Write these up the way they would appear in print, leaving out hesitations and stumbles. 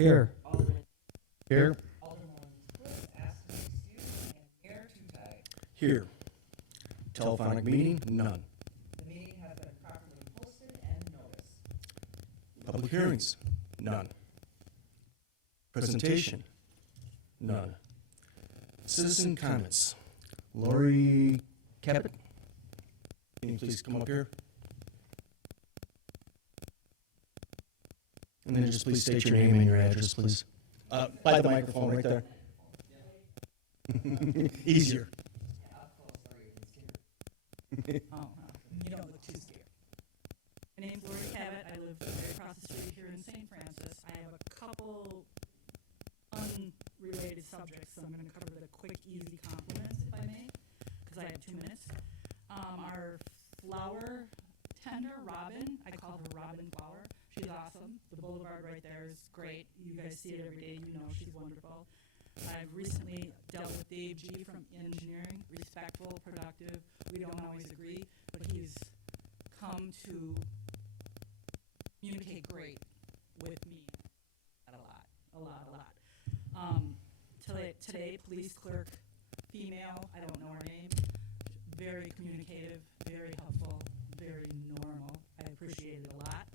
Here. Here. Here. Telephonic meeting? None. The meeting has been properly posted and noticed. Public hearings? None. Presentation? None. Citizen comments? Lori Cabot? Can you please come up here? And then just please state your name and your address, please. By the microphone right there. Easier. Oh, you don't look too scared. My name's Lori Cabot. I live right across the street here in St. Francis. I have a couple unrelated subjects, so I'm going to cover the quick, easy compliments, if I may, because I have 2 minutes. Our flower tender, Robin, I call her Robin Flower. She's awesome. The boulevard right there is great. You guys see it every day. You know she's wonderful. I've recently dealt with Dave G. from engineering, respectful, productive. We don't always agree, but he's come to communicate great with me a lot. Today, police clerk, female, I don't know her name, very communicative, very helpful, very normal. I appreciate it a lot.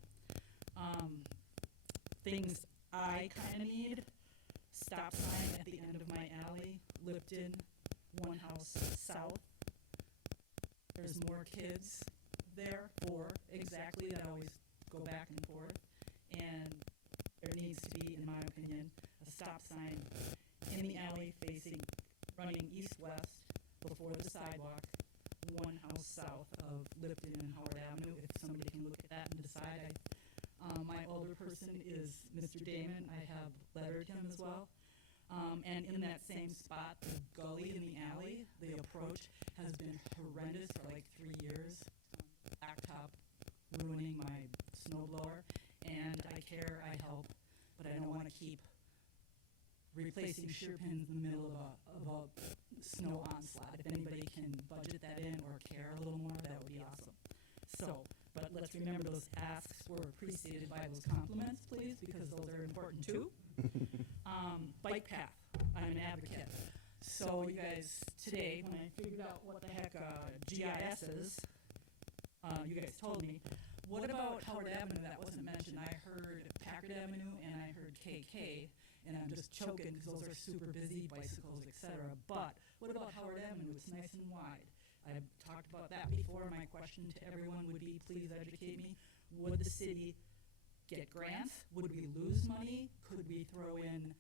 Things I kind of need: stop sign at the end of my alley, Lipton, one house south. There's more kids there, 4 exactly, that always go back and forth. And there needs to be, in my opinion, a stop sign in the alley running east-west before the sidewalk, one house south of Lipton and Howard Avenue. If somebody can look at that and decide. My older person is Mr. Damon. I have lettered him as well. And in that same spot, the gully in the alley, the approach has been horrendous for like 3 years. Blacktop ruining my snowblower. And I care, I help, but I don't want to keep replacing shear pins in the middle of a snow onslaught. If anybody can budget that in or care a little more, that would be awesome. So, but let's remember those asks were preceded by those compliments, please, because those are important too. Bike path, I'm an advocate. So you guys, today, when I figured out what the heck GIS is, you guys told me, what about Howard Avenue? That wasn't mentioned. I heard Packard Avenue and I heard KK, and I'm just choking because those are super busy, bicycles, etc. But what about Howard Avenue? It's nice and wide. I've talked about that before. My question to everyone would be, please educate me. Would the city get grants? Would we lose money? Could we throw in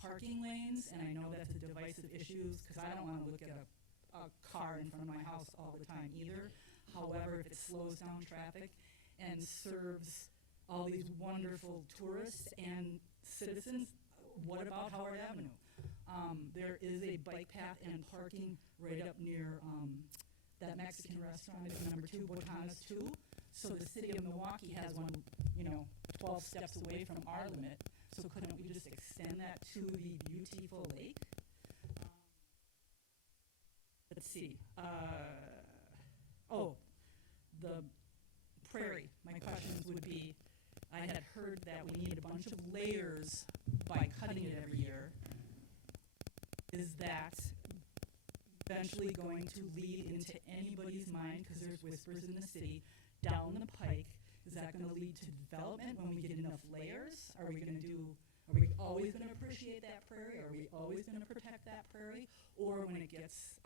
parking lanes? And I know that's a divisive issue because I don't want to look at a car in front of my house all the time either. However, if it slows down traffic and serves all these wonderful tourists and citizens, what about Howard Avenue? There is a bike path and parking right up near that Mexican restaurant, it's number 2, Botanas 2. So the city of Milwaukee has one, 12 steps away from our limit. So couldn't we just extend that to the beautiful lake? Let's see. The prairie. My questions would be, I had heard that we need a bunch of layers by cutting it every year. Is that eventually going to lead into anybody's mind, because there's whispers in the city, down the pike? Is that going to lead to development when we get enough layers? Are we always going to appreciate that prairie? Are we always going to protect that prairie? Or when it gets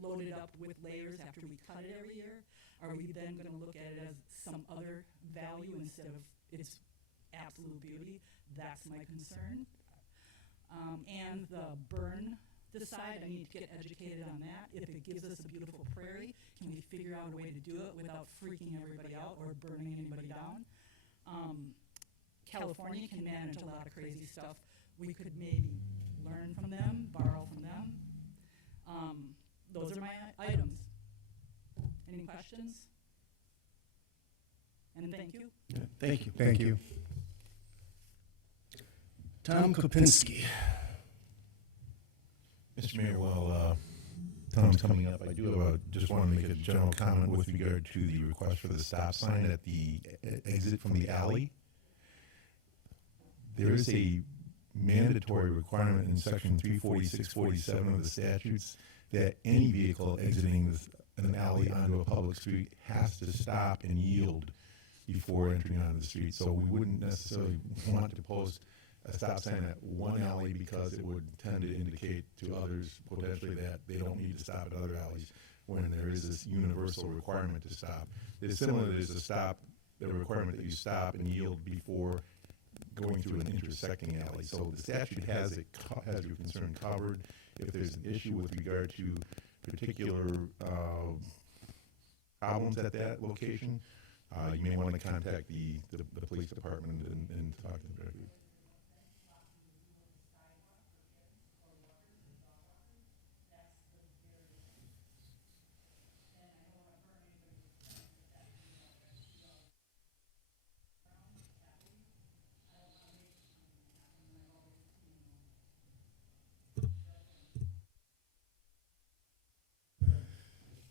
loaded up with layers after we cut it every year, are we then going to look at it as some other value instead of its absolute beauty? That's my concern. And the burn decide, I need to get educated on that. If it gives us a beautiful prairie, can we figure out a way to do it without freaking everybody out or burning anybody down? California can manage a lot of crazy stuff. We could maybe learn from them, borrow from them. Those are my items. Any questions? And thank you. Yeah, thank you. Thank you. Tom Kopinski. Mr. Mayor, while Tom's coming up, I do just want to make a general comment with regard to the request for the stop sign at the exit from the alley. there is a mandatory requirement in section 346, 47 of the statutes that any vehicle exiting an alley onto a public street has to stop and yield before entering onto the street. So we wouldn't necessarily want to post a stop sign at one alley because it would tend to indicate to others potentially that they don't need to stop at other alleys when there is this universal requirement to stop. It's similar, there's the requirement that you stop and yield before going through an intersecting alley. So the statute has your concern covered. If there's an issue with regard to particular problems at that location, you may want to contact the police department and talk to them directly.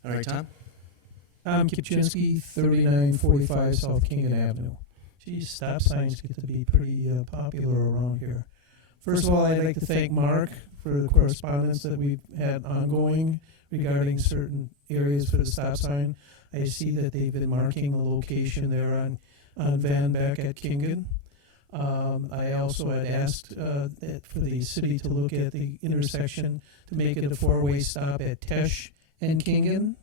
All right, Tom? I'm Kipchinsky, 3945 South Kingen Avenue. Geez, stop signs get to be pretty popular around here. First of all, I'd like to thank Mark for the correspondence that we've had ongoing regarding certain areas for the stop sign. I see that they've been marking the location there on Van Beck at Kingen. I also had asked for the city to look at the intersection to make it a four-way stop at Tesh and Kingen,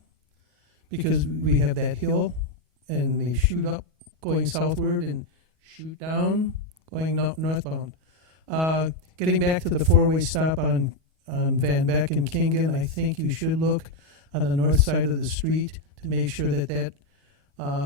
because we have that hill and they shoot up going southward and shoot down going northbound. Getting back to the four-way stop on Van Beck and Kingen, I think you should look on the north side of the street to make sure that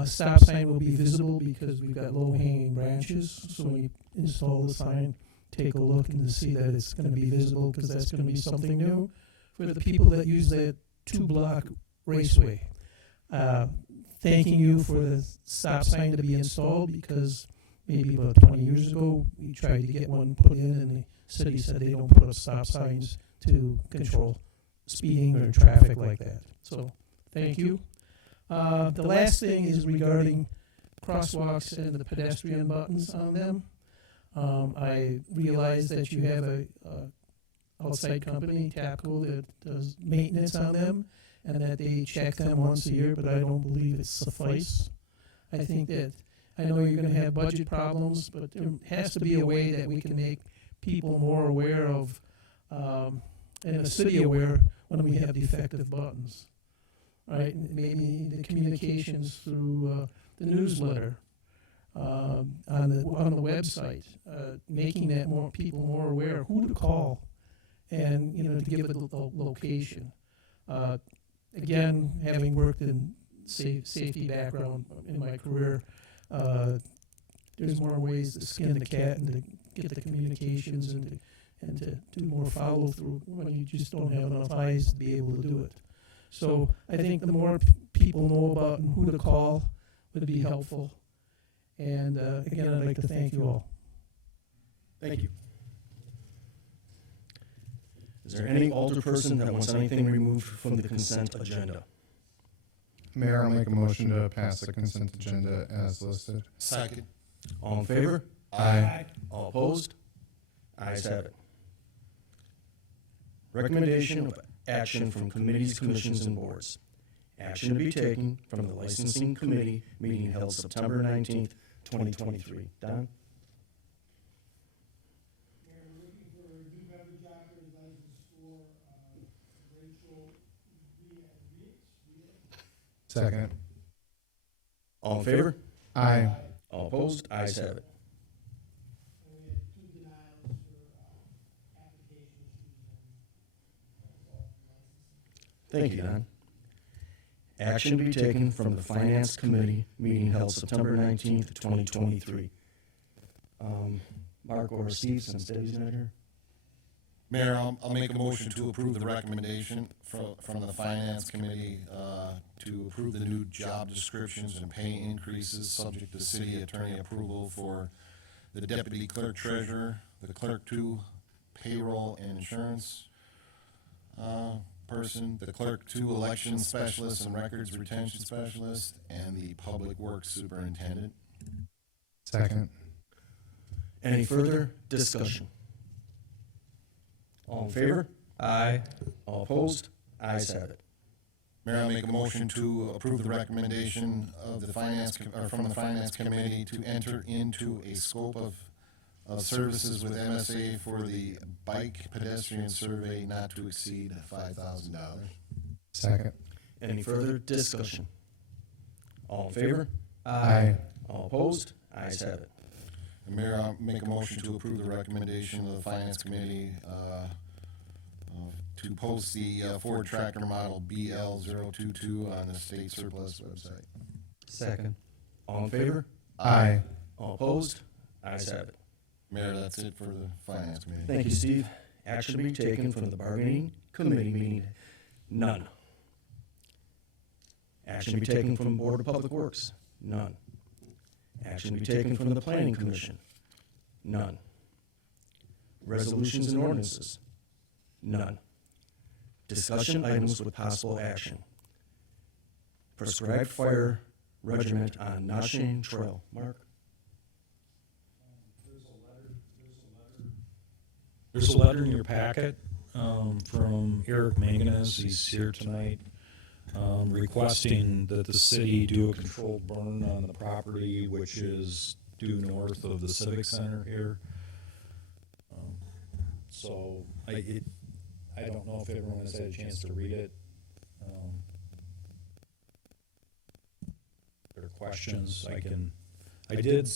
stop sign will be visible, because we've got low-hanging branches. So when you install the sign, take a look and to see that it's going to be visible, because that's going to be something new for the people that use that two-block raceway. Thanking you for the stop sign to be installed, because maybe about 20 years ago we tried to get one put in and the city said they don't put up stop signs to control speeding or traffic like that. So thank you. The last thing is regarding crosswalks and the pedestrian buttons on them. I realize that you have a outside company, TAPCO, that does maintenance on them, and that they check them once a year, but I don't believe it suffice. I think that, I know you're going to have budget problems, but there has to be a way that we can make people more aware of, and the city aware, when we have defective buttons, right? Maybe the communications through the newsletter, on the website, making that more people more aware of who to call, and to give it the location. Again, having worked in safety background in my career, there's more ways to skin the cat and to get the communications and to do more follow through when you just don't have enough eyes to be able to do it. So I think the more people know about and who to call would be helpful. And again, I'd like to thank you all. Thank you. Is there any alder person that wants anything removed from the consent agenda? Mayor, I'll make a motion to pass the consent agenda as listed. Second. All in favor? Aye. All opposed? Ayes have it. Recommendation of action from committees, commissions, and boards. Action to be taken from the licensing committee meeting held September 19th, 2023. Don? Second. All in favor? Aye. All opposed? Ayes have it. Thank you, Don. Action to be taken from the Finance Committee meeting held September 19th, 2023. Mark or Steve, since Debbie's not here. Mayor, I'll make a motion to approve the recommendation from the Finance Committee to approve the new job descriptions and pay increases subject to city attorney approval for the deputy clerk treasurer, the clerk 2 payroll and insurance person, the clerk 2 election specialist and records retention specialist, and the public works superintendent. Second. Any further discussion? All in favor? Aye. All opposed? Ayes have it. Mayor, I make a motion to approve the recommendation of the from the Finance Committee to enter into a scope of services with MSA for the bike pedestrian survey not to exceed $5,000. Second. Any further discussion? All in favor? Aye. All opposed? Ayes have it. And Mayor, I'll make a motion to approve the recommendation of the Finance Committee to post the Ford tractor model BL022 on the state surplus website. Second. All in favor? Aye. All opposed? Ayes have it. Mayor, that's it for the Finance Committee. Thank you, Steve. Action to be taken from the bargaining committee meeting, none. Action to be taken from Board of Public Works, none. Action to be taken from the Planning Commission, none. Resolutions and ordinances, none. Discussion items with possible action. Prescribed fire regiment on Nashing Trail. Mark? There's a letter in your packet from Eric Manganez. He's here tonight, requesting that the city do a controlled burn on the property, which is due north of the Civic Center here. So I don't know if everyone has had a chance to read it. If there are questions, I did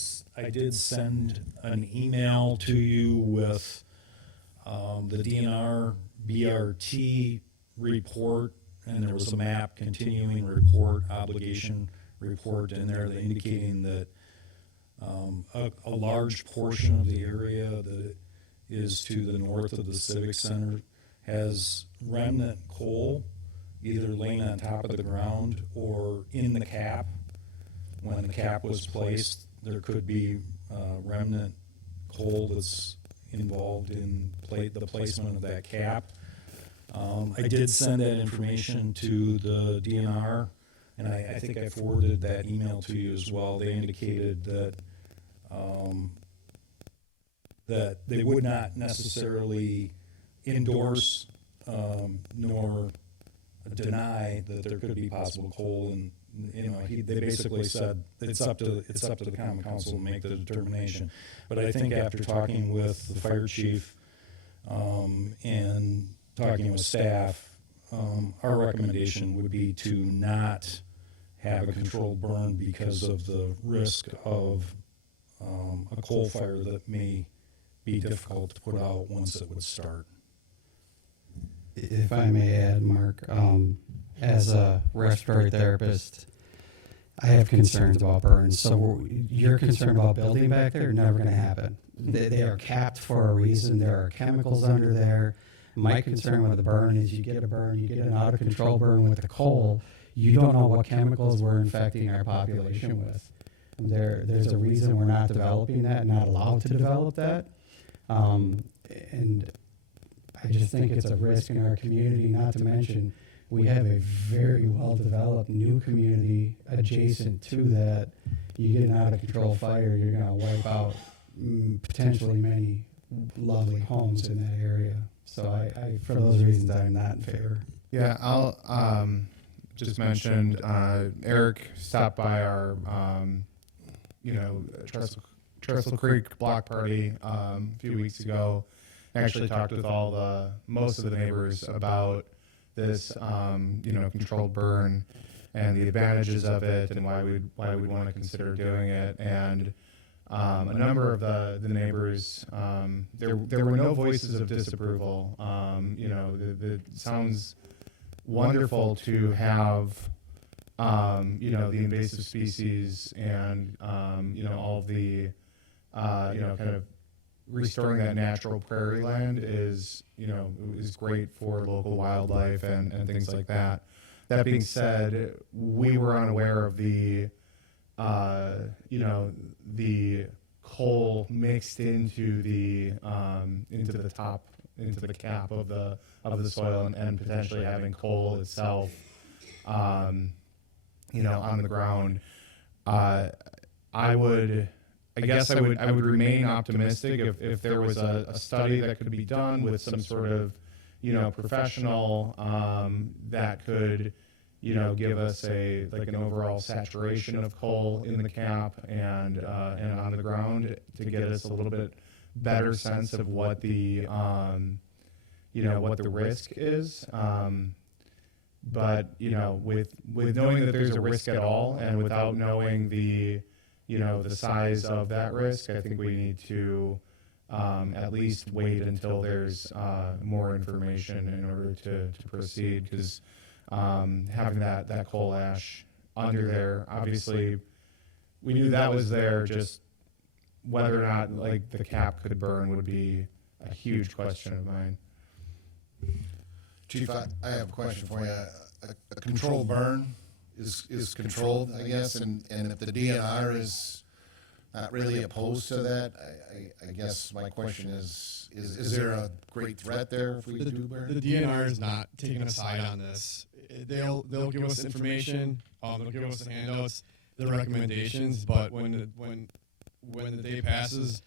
send an email to you with the DNR BRT report, and there was a map continuing report, obligation report in there indicating that a large portion of the area that is to the north of the Civic Center has remnant coal either laying on top of the ground or in the cap. When the cap was placed, there could be remnant coal that's involved in the placement of that cap. I did send that information to the DNR, and I think I forwarded that email to you as well. They indicated that that they would not necessarily endorse nor deny that there could be possible coal, and they basically said it's up to the common council to make the determination. But I think after talking with the fire chief and talking with staff, our recommendation would be to not have a controlled burn because of the risk of a coal fire that may be difficult to put out once it would start. If I may add, Mark, as a respiratory therapist, I have concerns about burns. So you're concerned about building back there? Never going to happen. They are capped for a reason. There are chemicals under there. My concern with the burn is you get a burn, you get an out of control burn with the coal. You don't know what chemicals we're infecting our population with. There's a reason we're not developing that, not allowed to develop that. And I just think it's a risk in our community, not to mention we have a very well-developed new community adjacent to that. You get an out-of-control fire, you're going to wipe out potentially many lovely homes in that area. So I for those reasons, I'm not in favor. Yeah, I'll just mention Eric stopped by our Trestle Creek block party a few weeks ago. Actually talked with most of the neighbors about this controlled burn and the advantages of it and why we'd want to consider doing it. And a number of the neighbors, there were no voices of disapproval. It sounds wonderful to have the invasive species and all the kind of restoring that natural prairie land is great for local wildlife and things like that. That being said, we were unaware of the coal mixed into the cap of the soil and potentially having coal itself on the ground. I would I guess I would remain optimistic if there was a study that could be done with some sort of, you know, professional that could, you know, give us an overall saturation of coal in the cap and on the ground to get us a little bit better sense of what the you know, what the risk is. But you know, with knowing that there's a risk at all, and without knowing the, you know, the size of that risk, I think we need to at least wait until there's more information in order to proceed, because having that coal ash under there, obviously we knew that was there, just whether or not like the cap could burn would be a huge question of mine. Chief, I have a question for you. A controlled burn is controlled, I guess, and if the DNR is not really opposed to that, I guess my question is there a great threat there if we do burn? The DNR is not taking a side on this. They'll give us information, they'll give us the handouts, the recommendations, but when the day passes,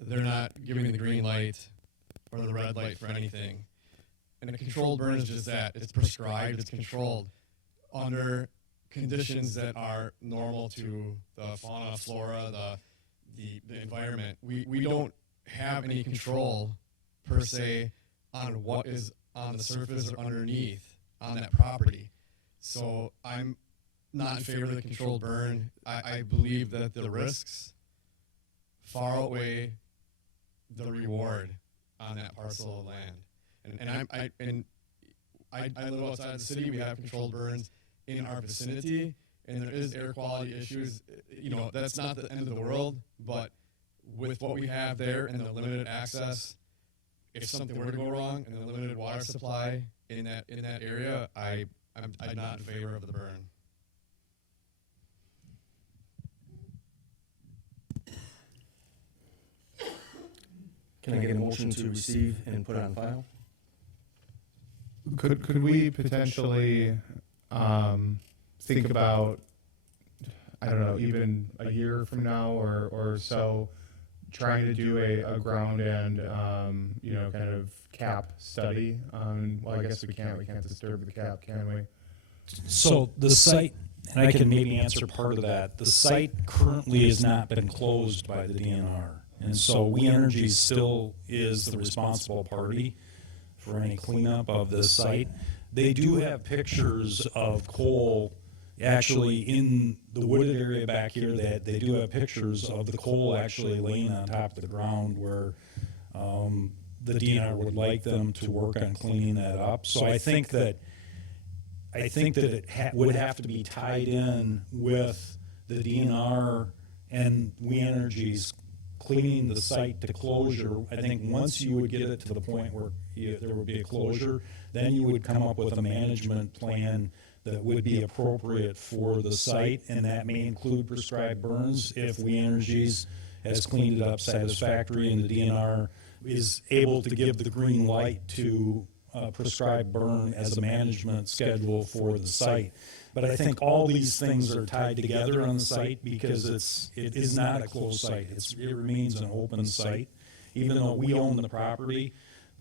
they're not giving the green light or the red light for anything. And a controlled burn is just that. It's prescribed, it's controlled under conditions that are normal to the fauna, flora, the environment. We don't have any control per se on what is on the surface or underneath on that property. So I'm not in favor of the controlled burn. I believe that the risks far outweigh the reward on that parcel of land. And I live outside of the city. We have controlled burns in our vicinity, and there is air quality issues. You know, that's not the end of the world, but with what we have there and the limited access, if something were to go wrong and the limited water supply in that area, I'm not in favor of the burn. Can I get a motion to receive and put on file? Could we potentially think about, I don't know, even a year from now or so, trying to do a ground and you know, kind of cap study? Well, I guess we can't disturb the cap, can we? So the site, and I can maybe answer part of that, the site currently has not been closed by the DNR. And so We Energy still is the responsible party for any cleanup of this site. They do have pictures of coal actually in the wooded area back here. That they do have pictures of the coal actually laying on top of the ground where the DNR would like them to work on cleaning that up. So I think that it would have to be tied in with the DNR and We Energy's cleaning the site to closure. I think once you would get it to the point where there would be a closure, then you would come up with a management plan that would be appropriate for the site, and that may include prescribed burns if We Energies has cleaned it up satisfactory and the DNR is able to give the green light to prescribed burn as a management schedule for the site. But I think all these things are tied together on the site because it is not a closed site. It remains an open site. Even though we own the property,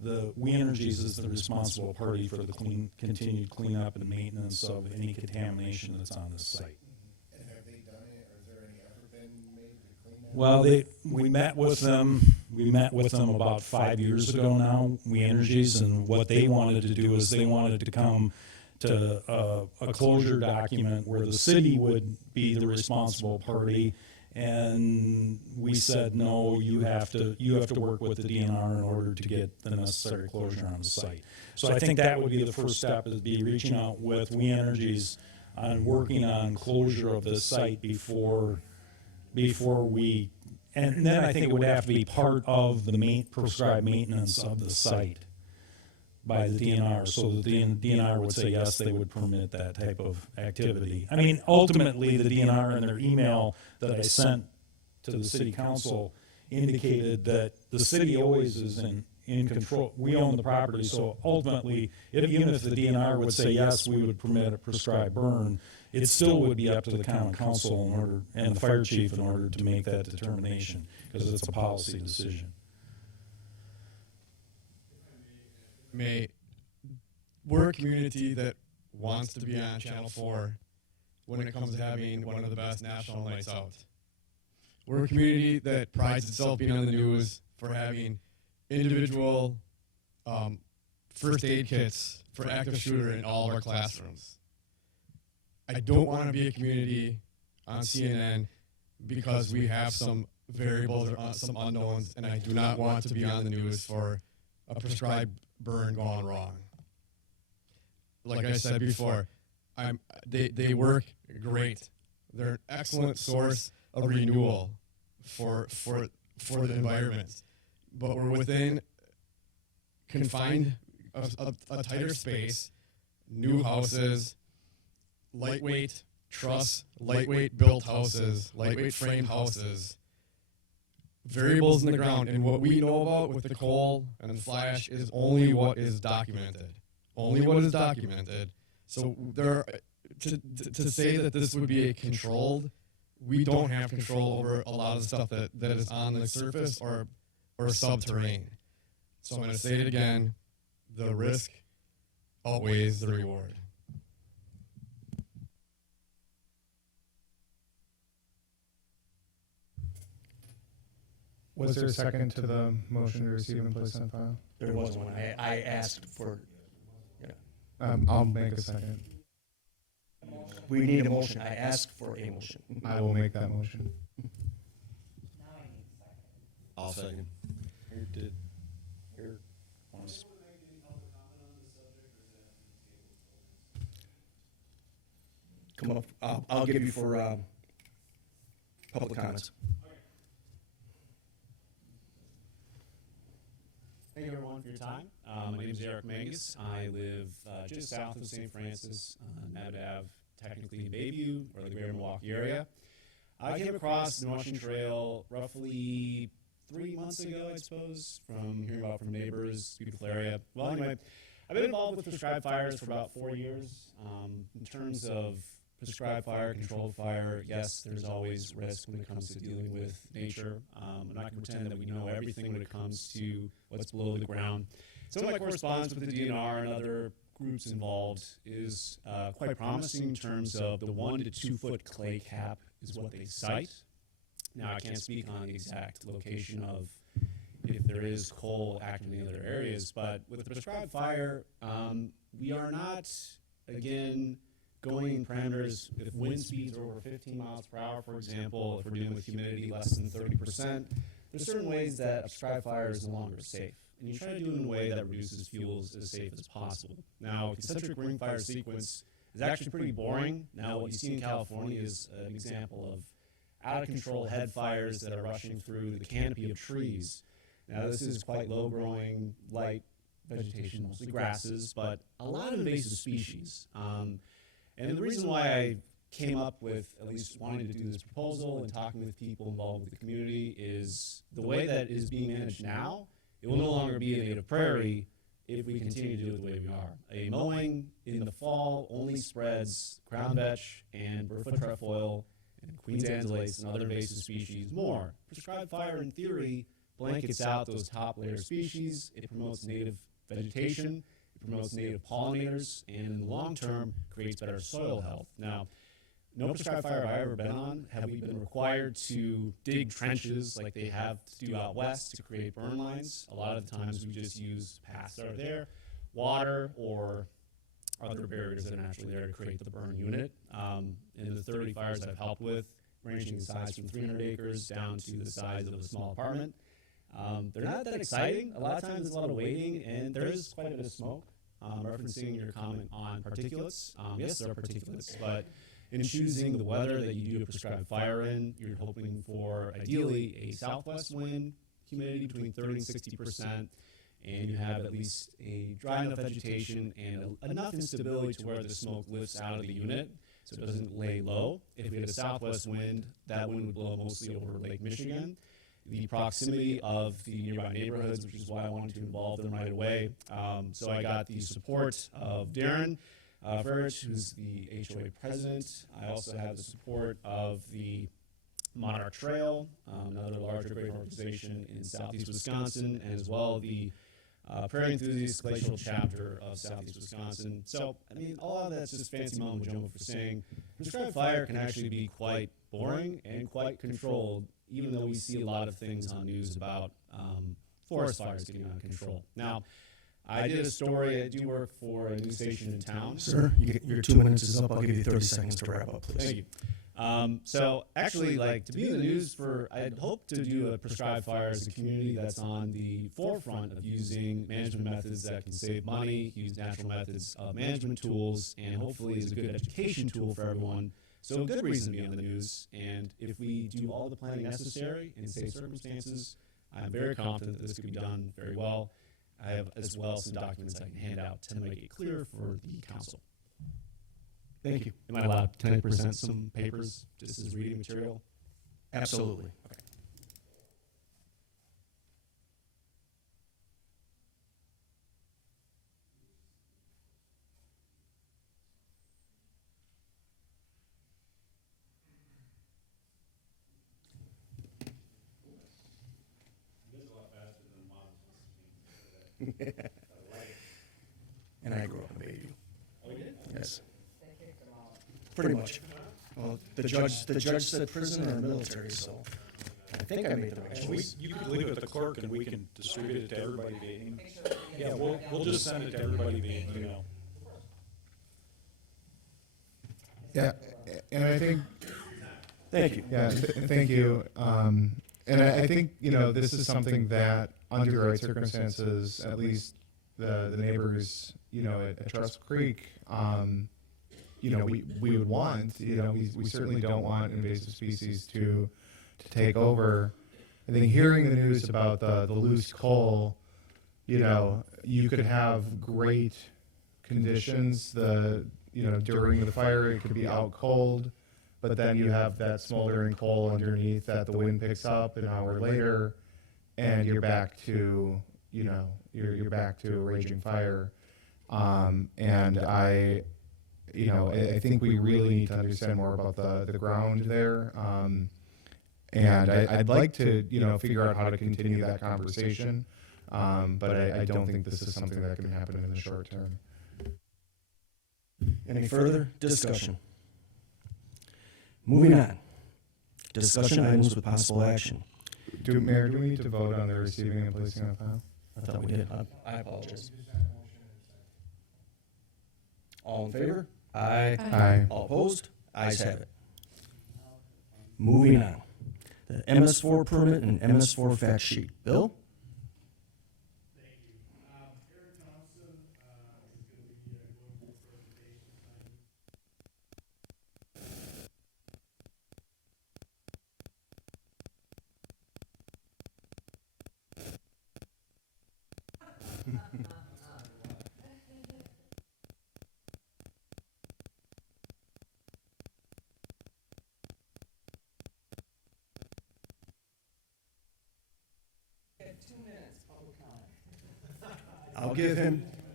the We Energies is the responsible party for the continued cleanup and maintenance of any contamination that's on this site. And have they done it, or is there any effort been made to clean that? Well, we met with them. We met with them about 5 years ago now, We Energies, and what they wanted to do is they wanted to come to a closure document where the city would be the responsible party, and we said no. You have to work with the DNR in order to get the necessary closure on the site. So I think that would be the first step, is be reaching out with We Energies on working on closure of the site before we. And then I think it would have to be part of the prescribed maintenance of the site by the DNR, so that the DNR would say yes, they would permit that type of activity. I mean, ultimately, the DNR in their email that I sent to the city council indicated that the city always is in control. We own the property, so ultimately, even if the DNR would say yes, we would permit a prescribed burn, it still would be up to the common council in order, and the fire chief in order to make that determination, because it's a policy decision. We're a community that wants to be on Channel 4 when it comes to having one of the best national nights out. We're a community that prides itself being on the news for having individual first aid kits for active shooter in all of our classrooms. I don't want to be a community on CNN because we have some variables or some unknowns, and I do not want to be on the news for a prescribed burn gone wrong. Like I said before, they work great. They're an excellent source of renewal for the environment. But we're within confined a tighter space, new houses, lightweight truss, lightweight built houses, lightweight framed houses, variables in the ground. And what we know about with the coal and the flash is only what is documented. Only what is documented. So there, to say that this would be a controlled, we don't have control over a lot of the stuff that is on the surface or subterranean. So I'm going to say it again, the risk outweighs the reward. Was there a second to the motion to receive and place on file? There was one. I asked for, I'll make a second. we need a motion. I asked for a motion. I will make that motion. I'll second. Come up, I'll give you for public comments. Thank you, everyone, for your time. My name is Eric Mangus. I live just south of St. Francis, Navd Ave, technically in Bayview, or the greater Milwaukee area. I came across the Washington Trail roughly 3 months ago, I suppose, from hearing about from neighbors, beautiful area. Well, anyway, I've been involved with prescribed fires for about 4 years. In terms of prescribed fire, controlled fire, yes, there's always risk when it comes to dealing with nature. I'm not going to pretend that we know everything when it comes to what's below the ground. Some of my correspondence with the DNR and other groups involved is quite promising in terms of the 1 to 2 foot clay cap is what they cite. Now, I can't speak on the exact location of if there is coal active in the other areas, but with the prescribed fire, we are not, again, going in parameters. If wind speeds are over 15 miles per hour, for example, if we're dealing with humidity less than 30%, there's certain ways that a prescribed fire is no longer safe. And you try to do it in a way that reduces fuels as safe as possible. Now, concentric ring fire sequence is actually pretty boring. Now, what you see in California is an example of out-of-control head fires that are rushing through the canopy of trees. Now, this is quite low-growing, light vegetation, mostly grasses, but a lot of invasive species. And the reason why I came up with at least wanting to do this proposal and talking with people involved with the community is the way that it is being managed now, it will no longer be a native prairie if we continue to do it the way we are. A mowing in the fall only spreads crown vetch and Burfoot trefoil and Queen's anzalates and other invasive species more. Prescribed fire, in theory, blankets out those top layer species. It promotes native vegetation. It promotes native pollinators, and in the long term, creates better soil health. Now, no prescribed fire I've ever been on have we been required to dig trenches like they have to do out west to create burn lines. A lot of the times we just use paths that are there, water, or other barriers that are naturally there to create the burn unit. In the 30 fires I've helped with, ranging in size from 300 acres down to the size of a small apartment, they're not that exciting. A lot of times there's a lot of waiting, and there is quite a bit of smoke. Referencing your comment on particulates, yes, there are particulates, but in choosing the weather that you do a prescribed fire in, you're hoping for ideally a southwest wind, humidity between 30 and 60%, and you have at least a dry enough vegetation and enough instability to where the smoke lifts out of the unit so it doesn't lay low. If we had a southwest wind, that wind would blow mostly over Lake Michigan. The proximity of the nearby neighborhoods, which is why I wanted to involve them right away. So I got the support of Darren, Verich, who's the HOA president. I also have the support of the Monarch Trail, another larger great organization in southeast Wisconsin, and as well the Prairie Enthusiast Glacial Chapter of southeast Wisconsin. So, I mean, all of that's just fancy mumbo jumbo for saying prescribed fire can actually be quite boring and quite controlled, even though we see a lot of things on news about forest fires getting out of control. Now, I did a story. I do work for a news station in town. Sir, your 2 minutes is up. I'll give you 30 seconds to wrap up, please. Thank you. So actually, like, to be in the news I'd hope to do a prescribed fire as a community that's on the forefront of using management methods that can save money, use natural methods of management tools, and hopefully is a good education tool for everyone. So a good reason to be on the news. And if we do all the planning necessary in safe circumstances, I'm very confident that this could be done very well. I have as well some documents I can hand out to make it clear for the council. Thank you. Am I allowed to present some papers just as reading material? Absolutely. Okay. And I grew up in Bayview. Oh, you did? Yes. Pretty much. Well, the judge said prison or military, so I think I made the right choice. You can leave it with the clerk and we can distribute it to everybody via email. Yeah, we'll just send it to everybody via email. Yeah, and I think, Thank you. yeah, thank you. And I think, you know, this is something that under the right circumstances, at least the neighbors, you know, at Trestle Creek, you know, we would want, you know, we certainly don't want invasive species to take over. I think hearing the news about the loose coal, you know, you could have great conditions, you know, during the fire, it could be out cold, but then you have that smoldering coal underneath that the wind picks up an hour later, and you're back to, you know, you're back to a raging fire. And you know, I think we really need to understand more about the ground there. And I'd like to, you know, figure out how to continue that conversation. But I don't think this is something that can happen in the short term. Any further discussion? Moving on. Discussion items with possible action. Mayor, do we need to vote on the receiving and placing on file? I thought we did. I apologize. All in favor? Aye. Aye. All opposed? Ayes have it. Moving on. The MS4 permit and MS4 fact sheet. Bill?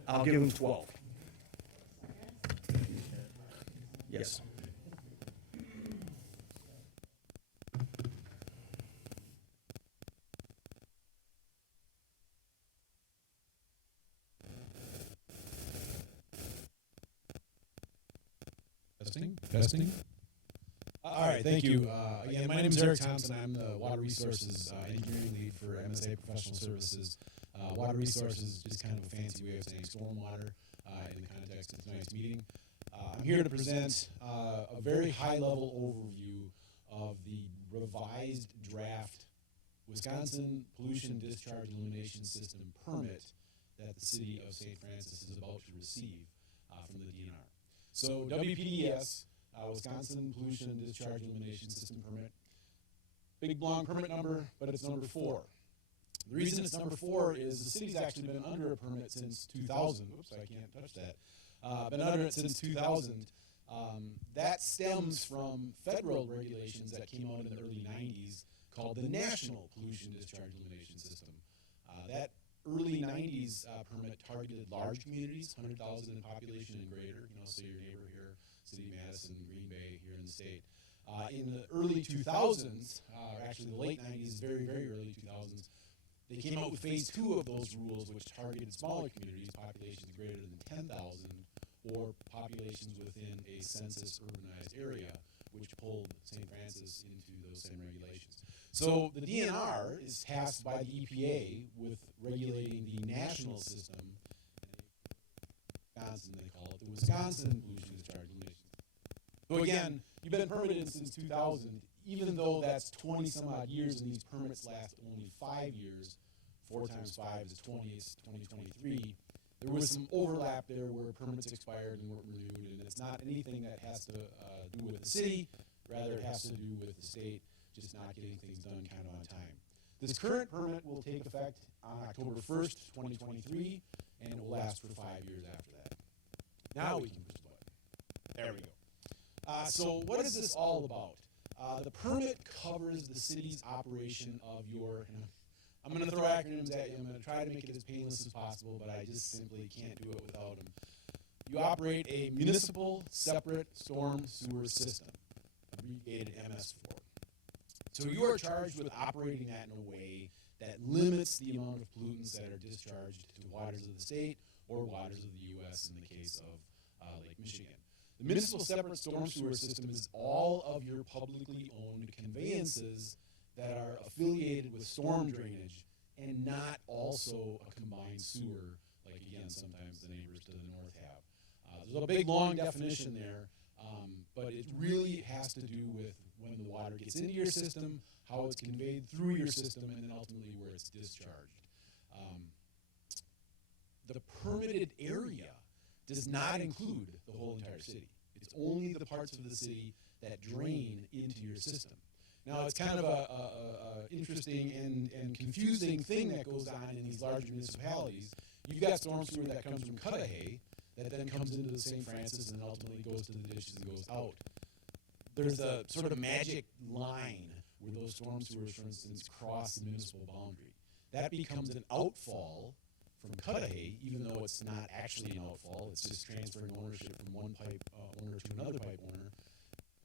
I'll give him 12. Yes. Testing. All right, thank you. Again, my name is Eric Thompson. I'm the Water Resources Engineering Lead for MSA Professional Services. Water Resources is just kind of a fancy way of saying stormwater in the context of tonight's meeting. I'm here to present a very high-level overview of the revised draft Wisconsin Pollution Discharge Elimination System permit that the city of St. Francis is about to receive from the DNR. So WPDES, Wisconsin Pollution Discharge Elimination System permit, big long permit number, but it's number 4. The reason it's number 4 is the city's actually been under a permit since 2000. Oops, I can't touch that. Been under it since 2000. That stems from federal regulations that came out in the early 90s called the National Pollution Discharge Elimination System. That early 90s permit targeted large communities, 100,000 in population and greater, so your neighbor here, City of Madison, Green Bay here in the state. In the early 2000s, or actually the late 90s, very, very early 2000s, they came out with phase 2 of those rules, which targeted smaller communities, populations greater than 10,000, or populations within a census urbanized area, which pulled St. Francis into those same regulations. So the DNR is tasked by the EPA with regulating the national system, Wisconsin they call it, the Wisconsin pollution discharge regulations. So again, you've been permitted since 2000, even though that's 20 some odd years and these permits last only 5 years, 4 times 5 is 20, it's 2023. There was some overlap there where permits expired and weren't renewed, and it's not anything that has to do with the city, rather it has to do with the state just not getting things done kind of on time. This current permit will take effect on October 1st, 2023, and it will last for 5 years after that. Now we can push the button. There we go. So what is this all about? The permit covers the city's operation of your, I'm going to throw acronyms at you. I'm going to try to make it as painless as possible, but I just simply can't do it without them. You operate a municipal separate storm sewer system, abbreviated MS4. So you are charged with operating that in a way that limits the amount of pollutants that are discharged to waters of the state or waters of the U.S. in the case of Lake Michigan. The municipal separate storm sewer system is all of your publicly owned conveyances that are affiliated with storm drainage and not also a combined sewer, like again sometimes the neighbors to the north have. There's a big long definition there, but it really has to do with when the water gets into your system, how it's conveyed through your system, and then ultimately where it's discharged. The permitted area does not include the whole entire city. It's only the parts of the city that drain into your system. Now, it's kind of a interesting and confusing thing that goes on in these larger municipalities. You've got storm sewer that comes from Cudahy that then comes into the St. Francis and ultimately goes to the dishes and goes out. There's a sort of magic line where those storm sewers, for instance, cross the municipal boundary. That becomes an outfall from Cudahy, even though it's not actually an outfall. It's just transferring ownership from one pipe owner to another pipe owner.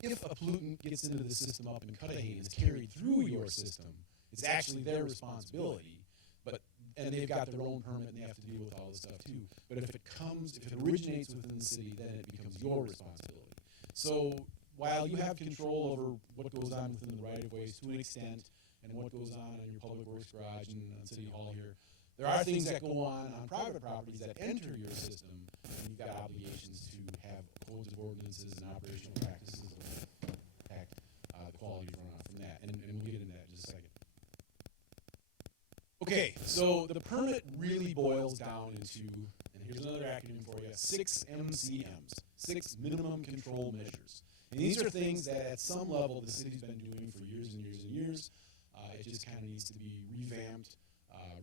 If a pollutant gets into the system up in Cudahy and is carried through your system, it's actually their responsibility. And they've got their own permit and they have to deal with all this stuff too. But if it originates within the city, then it becomes your responsibility. So while you have control over what goes on within the right-of-ways to an extent, and what goes on in your public works garage and City Hall here, there are things that go on private properties that enter your system, and you've got obligations to have codes of ordinances and operational practices that protect the quality of runoff from that. And we'll get into that in just a second. Okay, so the permit really boils down into, and here's another acronym for you, 6 MCMs, 6 minimum control measures. And these are things that at some level the city's been doing for years and years and years. It just kind of needs to be revamped,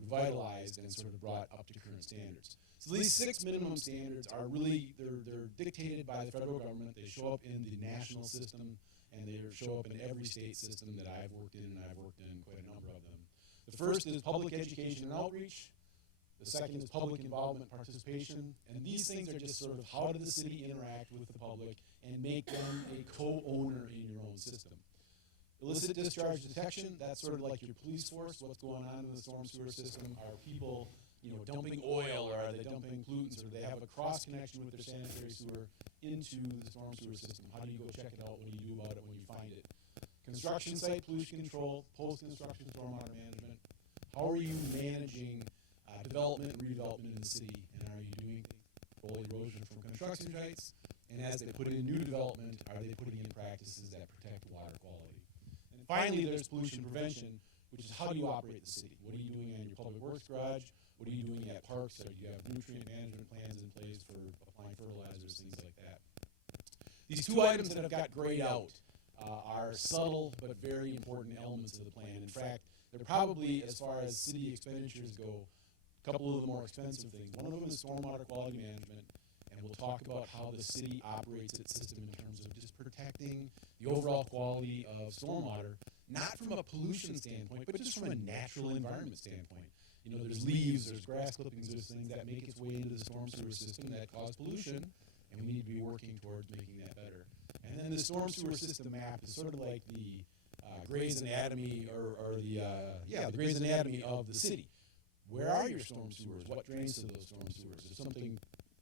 revitalized, and sort of brought up to current standards. So these 6 minimum standards are really, they're dictated by the federal government. They show up in the national system, and they show up in every state system that I've worked in, and I've worked in quite a number of them. The first is public education and outreach. The second is public involvement and participation. And these things are just sort of how does the city interact with the public and make them a co-owner in your own system. Illicit discharge detection, that's sort of like your police force. What's going on in the storm sewer system? Are people, dumping oil, or are they dumping pollutants, or do they have a cross connection with their sanitary sewer into the storm sewer system? How do you go check it out? What do you do about it when you find it? Construction site pollution control, post-construction stormwater management. How are you managing development and redevelopment in the city? And are you doing control erosion from construction sites? And as they put in new development, are they putting in practices that protect water quality? And finally, there's pollution prevention, which is how do you operate the city? What are you doing in your public works garage? What are you doing at parks? Or do you have nutrient management plans in place for applying fertilizers, things like that? These 2 items that have got grayed out are subtle but very important elements of the plan. In fact, they're probably, as far as city expenditures go, a couple of the more expensive things. One of them is stormwater quality management, and we'll talk about how the city operates its system in terms of just protecting the overall quality of stormwater, not from a pollution standpoint, but just from a natural environment standpoint. you know, there's leaves, there's grass clippings, there's things that make its way into the storm sewer system that cause pollution, and we need to be working towards making that better. And then the storm sewer system map is sort of like the Grey's Anatomy, or the Grey's Anatomy of the city. Where are your storm sewers? What drains to those storm sewers? If something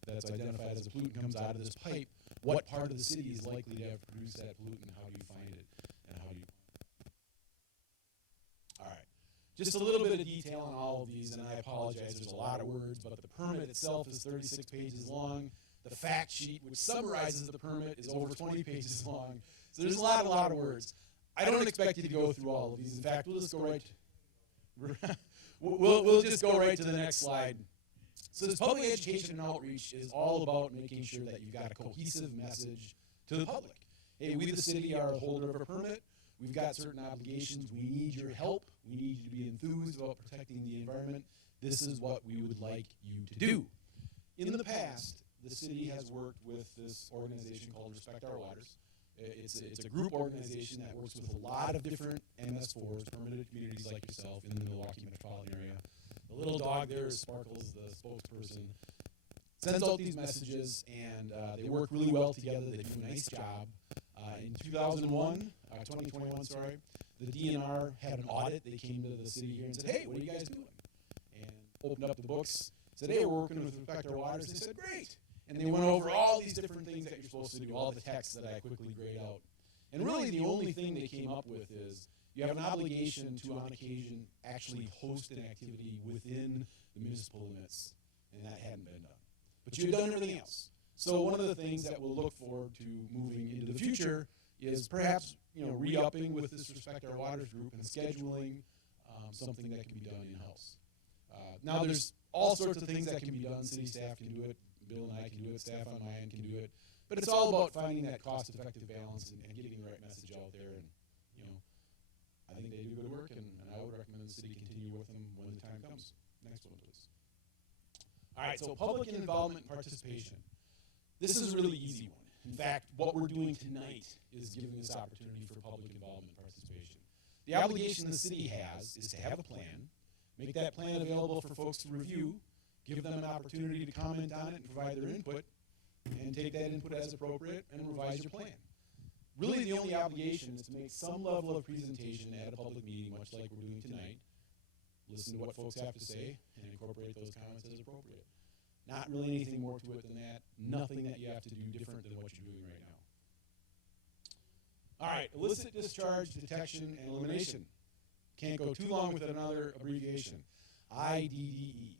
that's identified as a pollutant comes out of this pipe, what part of the city is likely to have produced that pollutant? How do you find it? And how do you... All right. Just a little bit of detail on all of these, and I apologize, there's a lot of words, but the permit itself is 36 pages long. The fact sheet, which summarizes the permit, is over 20 pages long. So there's a lot of words. I don't expect you to go through all of these. In fact, we'll just go right we'll just go right to the next slide. So this public education and outreach is all about making sure that you've got a cohesive message to the public. Hey, we the city are the holder of a permit. We've got certain obligations. We need your help. We need you to be enthused about protecting the environment. This is what we would like you to do. In the past, the city has worked with this organization called Respect Our Waters. It's a group organization that works with a lot of different MS4s, permitted communities like yourself, in the Milwaukee metropolitan area. The little dog there is Sparkles, the spokesperson. Sends out these messages, and they work really well together. They do a nice job. In 2021, the DNR had an audit. They came to the city here and said, hey, what are you guys doing? And opened up the books, said, hey, we're working with Respect Our Waters. They said, great. And they went over all these different things that you're supposed to do, all the texts that I quickly grayed out. And really the only thing they came up with is you have an obligation to, on occasion, actually host an activity within the municipal limits, and that hadn't been done. But you had done everything else. So one of the things that we'll look forward to moving into the future is perhaps, you know, re-upping with this Respect Our Waters group and scheduling something that can be done in-house. Now there's all sorts of things that can be done. City staff can do it. Bill and I can do it. Staff on my end can do it. But it's all about finding that cost-effective balance and getting the right message out there. And, you know, I think they do good work, and I would recommend the city continue with them when the time comes. Next one, please. All right, so public involvement and participation. This is a really easy one. In fact, what we're doing tonight is giving this opportunity for public involvement and participation. The obligation the city has is to have a plan, make that plan available for folks to review, give them an opportunity to comment on it and provide their input, and take that input as appropriate and revise your plan. Really, the only obligation is to make some level of presentation at a public meeting, much like we're doing tonight, listen to what folks have to say, and incorporate those comments as appropriate. Not really anything more to it than that. Nothing that you have to do different than what you're doing right now. All right, illicit discharge detection and elimination. Can't go too long with another abbreviation. IDDE.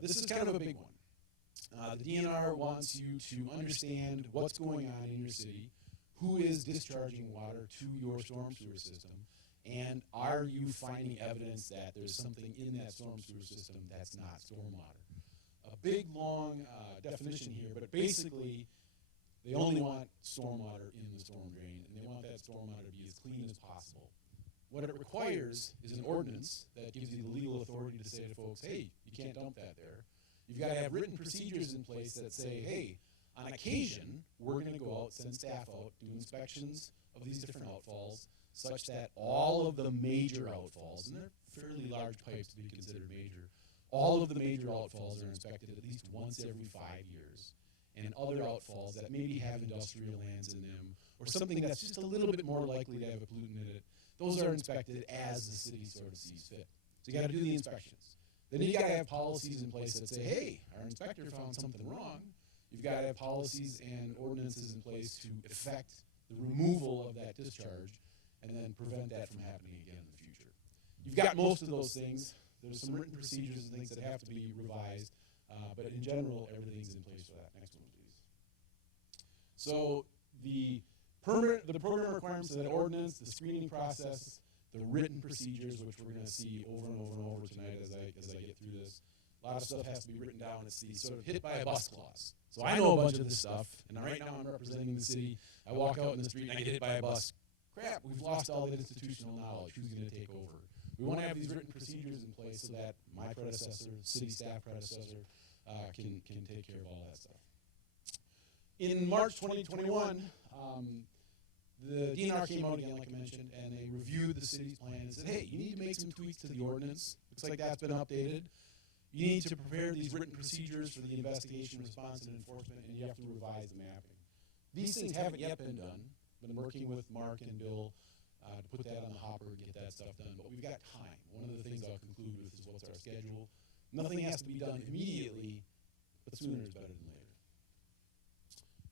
This is kind of a big one. The DNR wants you to understand what's going on in your city, who is discharging water to your storm sewer system, and are you finding evidence that there's something in that storm sewer system that's not stormwater. A big, long definition here, but basically, they only want stormwater in the storm drain, and they want that stormwater to be as clean as possible. What it requires is an ordinance that gives you the legal authority to say to folks, hey, you can't dump that there. You've got to have written procedures in place that say, hey, on occasion, we're going to go out, send staff out, do inspections of these different outfalls, such that all of the major outfalls, and they're fairly large pipes to be considered major, all of the major outfalls are inspected at least once every 5 years. And other outfalls that maybe have industrial lands in them, or something that's just a little bit more likely to have a pollutant in it, those are inspected as the city sort of sees fit. So you got to do the inspections. Then you got to have policies in place that say, hey, our inspector found something wrong. You've got to have policies and ordinances in place to effect the removal of that discharge and then prevent that from happening again in the future. You've got most of those things. There's some written procedures and things that have to be revised, but in general, everything's in place for that. Next one, please. So the program requirements of that ordinance, the screening process, the written procedures, which we're going to see over and over and over tonight as I get through this. A lot of stuff has to be written down. It's the sort of hit by a bus clause. So I know a bunch of this stuff, and right now I'm representing the city. I walk out in the street and I get hit by a bus. Crap, we've lost all that institutional knowledge. Who's going to take over? We want to have these written procedures in place so that my predecessor, city staff predecessor, can take care of all that stuff. In March 2021, the DNR came out again, like I mentioned, and they reviewed the city's plan and said, hey, you need to make some tweaks to the ordinance, the Looks like that's been updated. You need to prepare these written procedures for the investigation, response, and enforcement, and you have to revise the mapping. These things haven't yet been done. Been working with Mark and Bill to put that on the hopper and get that stuff done, but we've got time. One of the things I'll conclude with is what's our schedule. Nothing has to be done immediately, but sooner is better than later.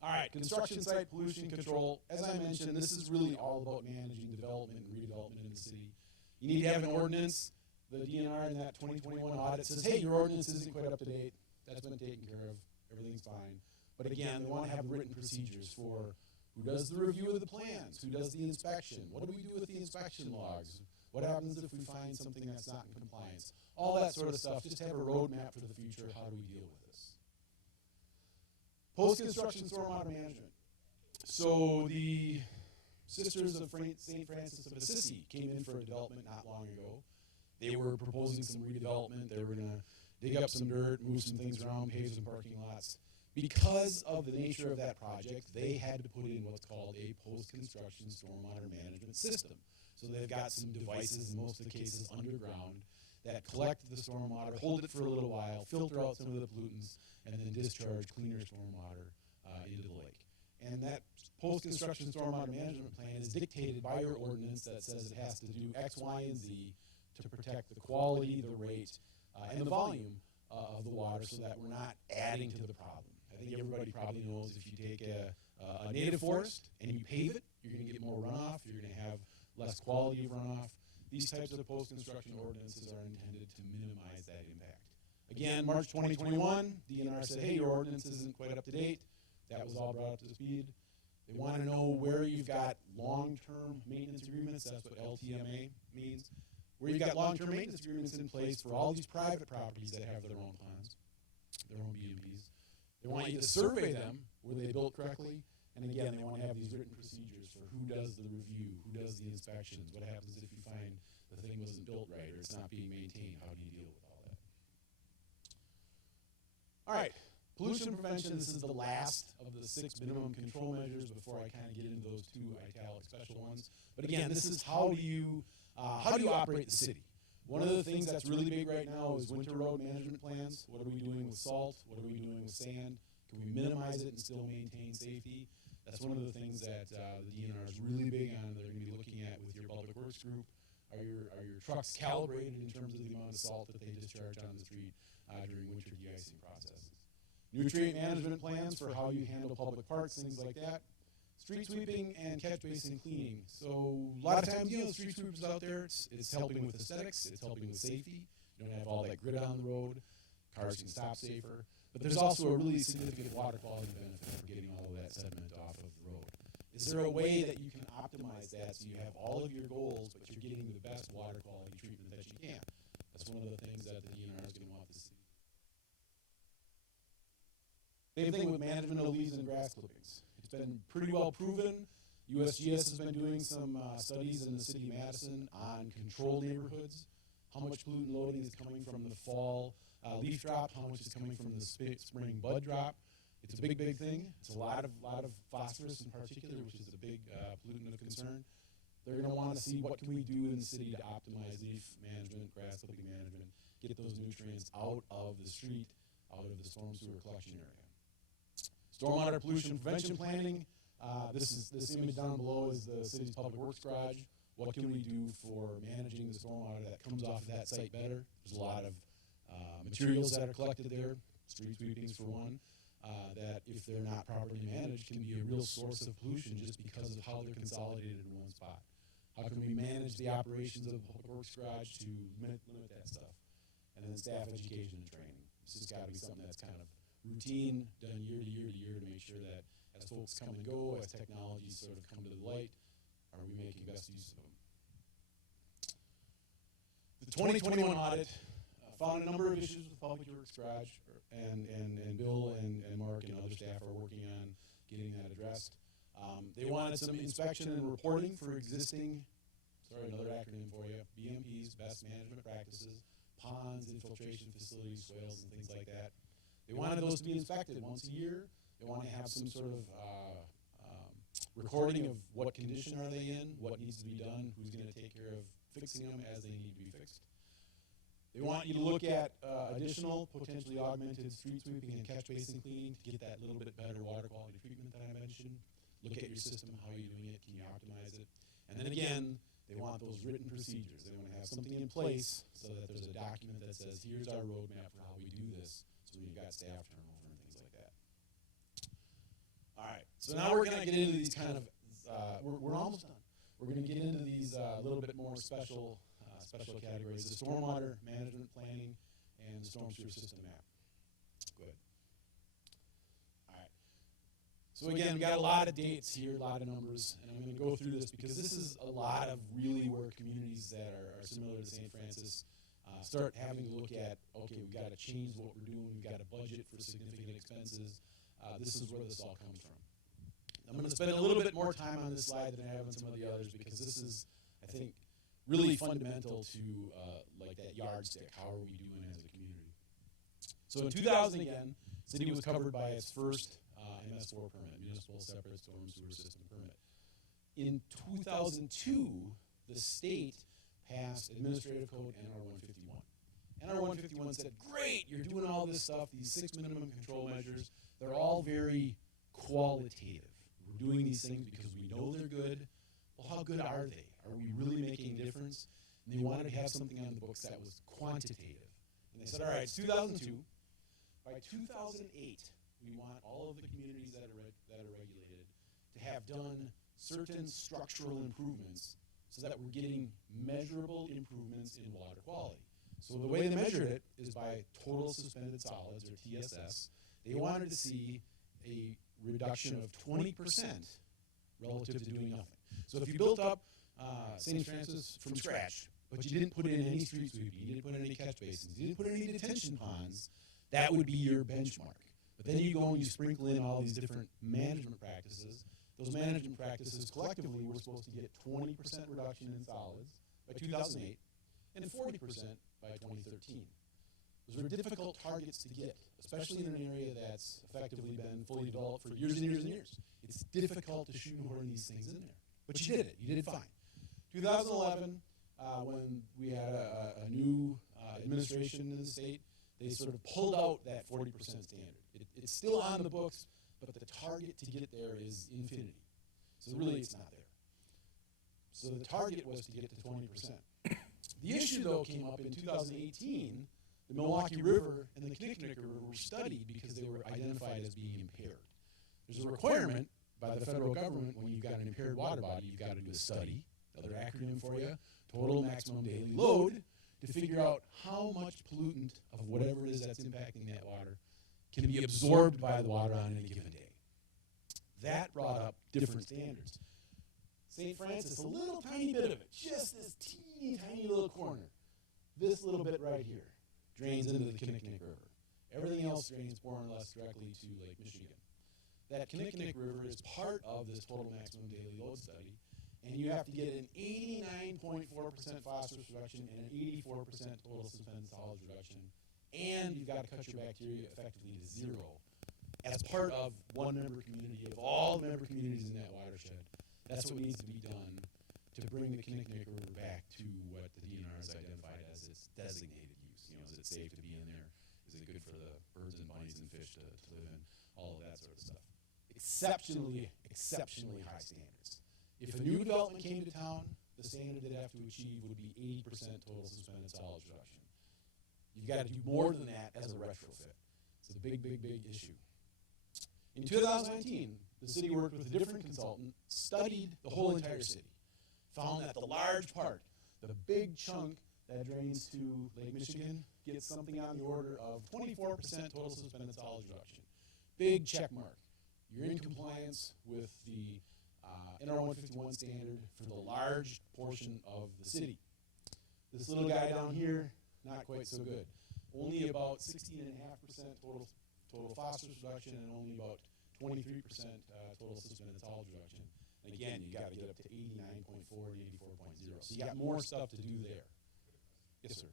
All right, construction site pollution control. As I mentioned, this is really all about managing development and redevelopment in the city. You need to have an ordinance. The DNR in that 2021 audit says, hey, your ordinance isn't quite up to date. That's been taken care of. Everything's fine. But again, we want to have written procedures for who does the review of the plans, who does the inspection, what do we do with the inspection logs, what happens if we find something that's not in compliance, all that sort of stuff. Just have a roadmap for the future. How do we deal with this? Post-construction stormwater management. So the Sisters of St. Francis of Assisi came in for a development not long ago. They were proposing some redevelopment. They were going to dig up some dirt, move some things around, pave some parking lots. Because of the nature of that project, they had to put in what's called a post-construction stormwater management system. So they've got some devices, in most of the cases underground, that collect the stormwater, hold it for a little while, filter out some of the pollutants, and then discharge cleaner stormwater into the lake. And that post-construction stormwater management plan is dictated by your ordinance that says it has to do X, Y, and Z to protect the quality, the rate, and the volume of the water so that we're not adding to the problem. I think everybody probably knows if you take a native forest and you pave it, you're going to get more runoff, you're going to have less quality of runoff. These types of post-construction ordinances are intended to minimize that impact. Again, March 2021, DNR said, hey, your ordinance isn't quite up to date. That was all brought up to speed. They want to know where you've got long-term maintenance agreements. That's what LTMA means. Where you've got long-term maintenance agreements in place for all these private properties that have their own plans, their own B&Bs. They want you to survey them, were they built correctly? And again, they want to have these written procedures for who does the review, who does the inspections, what happens if you find the thing wasn't built right or it's not being maintained, how do you deal with all that? All right, pollution prevention, this is the last of the 6 minimum control measures before I kind of get into those 2 italic special ones. But again, this is how do you operate the city? One of the things that's really big right now is winter road management plans. What are we doing with salt? What are we doing with sand? Can we minimize it and still maintain safety? That's one of the things that the DNR is really big on. They're going to be looking at with your public works group. Are your trucks calibrated in terms of the amount of salt that they discharge on the street during winter de-icing processes? Nutrient management plans for how you handle public parks, things like that. Street sweeping and catch basin cleaning. So a lot of times, the street sweepers out there, it's helping with aesthetics, it's helping with safety. You don't have all that grit on the road. Cars can stop safer. But there's also a really significant water quality benefit for getting all of that sediment off of the road. Is there a way that you can optimize that so you have all of your goals, but you're getting the best water quality treatment that you can? That's one of the things that the DNR is going to want to see. Same thing with management of leaves and grass clippings. It's been pretty well proven. USGS has been doing some studies in the city of Madison on controlled neighborhoods, how much pollutant loading is coming from the fall leaf drop, how much is coming from the spring bud drop. It's a big, big thing. It's a lot of phosphorus in particular, which is a big pollutant of concern. They're going to want to see what can we do in the city to optimize leaf management, grass clipping management, get those nutrients out of the street, out of the storm sewer collection area. Stormwater pollution prevention planning. This image down below is the city's public works garage. What can we do for managing the stormwater that comes off of that site better? There's a lot of materials that are collected there, street sweepings for one, that if they're not properly managed can be a real source of pollution just because of how they're consolidated in one spot. How can we manage the operations of the public works garage to limit that stuff? And then staff education and training. This has got to be something that's kind of routine, done year to year to year to make sure that as folks come and go, as technologies sort of come to the light, are we making best use of them? The 2021 audit found a number of issues with Public Works Garage, and Bill and Mark and other staff are working on getting that addressed. They wanted some inspection and reporting for existing, sorry, another acronym for you, BMPs, best management practices, ponds, infiltration facilities, swales, and things like that. They wanted those to be inspected once a year. They want to have some sort of recording of what condition are they in, what needs to be done, who's going to take care of fixing them as they need to be fixed. They want you to look at additional potentially augmented street sweeping and catch basin cleaning to get that little bit better water quality treatment that I mentioned. Look at your system, how are you doing it, can you optimize it? And then again, they want those written procedures. They want to have something in place so that there's a document that says, here's our roadmap for how we do this, so when you've got staff turnover and things like that. All right, so now we're going to get into these kind of, we're almost done. We're going to get into these little bit more special categories, the stormwater management planning and the storm sewer system map. Good. All right. So again, we got a lot of dates here, a lot of numbers, and I'm going to go through this because this is a lot of really where communities that are similar to St. Francis start having to look at, okay, we've got to change what we're doing, we've got to budget for significant expenses. This is where this all comes from. I'm going to spend a little bit more time on this slide than I have on some of the others because this is, I think, really fundamental to like that yardstick. How are we doing as a community? So in 2000, again, city was covered by its first MS4 permit, Municipal Separate Storm Sewer System permit. In 2002, the state passed Administrative Code NR 151. NR 151 said, great, you're doing all this stuff, these 6 minimum control measures, they're all very qualitative. We're doing these things because we know they're good. Well, how good are they? Are we really making a difference? And they wanted to have something on the books that was quantitative. And they said, all right, it's 2002. By 2008, we want all of the communities that are regulated to have done certain structural improvements so that we're getting measurable improvements in water quality. So the way they measured it is by total suspended solids, or TSS. They wanted to see a reduction of 20% relative to doing nothing. So if you built up St. Francis from scratch, but you didn't put in any street sweeping, you didn't put in any catch basins, you didn't put in any detention ponds, that would be your benchmark. But then you go and you sprinkle in all these different management practices. Those management practices collectively were supposed to get 20% reduction in solids by 2008 and 40% by 2013. Those are difficult targets to get, especially in an area that's effectively been fully developed for years and years and years. It's difficult to shoehorn these things in there. But you did it. You did it fine. 2011, when we had a new administration in the state, they sort of pulled out that 40% standard. It's still on the books, but the target to get there is infinity. So really, it's not there. So the target was to get to 20%. The issue, though, came up in 2018. The Milwaukee River and the Kinnickinnick River were studied because they were identified as being impaired. There's a requirement by the federal government when you've got an impaired water body, you've got to do a study, another acronym for you, total maximum daily load, to figure out how much pollutant of whatever it is that's impacting that water can be absorbed by the water on any given day. That brought up different standards. St. Francis, a little tiny bit of it, just this teeny tiny little corner, this little bit right here, drains into the Kinnickinnick River. Everything else drains more or less directly to Lake Michigan. That Kinnickinnick River is part of this total maximum daily load study, and you have to get an 89.4% phosphorus reduction and an 84% total suspended solids reduction, and you've got to cut your bacteria effectively to zero as part of one member community of all the member communities in that watershed. That's what needs to be done to bring the Kinnickinnick River back to what the DNR has identified as its designated use. You know, is it safe to be in there? Is it good for the birds and bunnies and fish to live in? All of that sort of stuff. Exceptionally high standards. If a new development came to town, the standard they'd have to achieve would be 80% total suspended solids reduction. You've got to do more than that as a retrofit. It's a big issue. In 2019, the city worked with a different consultant, studied the whole entire city, found that the large part, the big chunk that drains to Lake Michigan, gets something on the order of 24% total suspended solids reduction. Big check mark. You're in compliance with the NR 151 standard for the large portion of the city. This little guy down here, not quite so good. Only about 16.5% total phosphorus reduction and only about 23% total suspended solids reduction. And again, you got to get up to 89.4 and 84.0. So you got more stuff to do there. Yes, sir.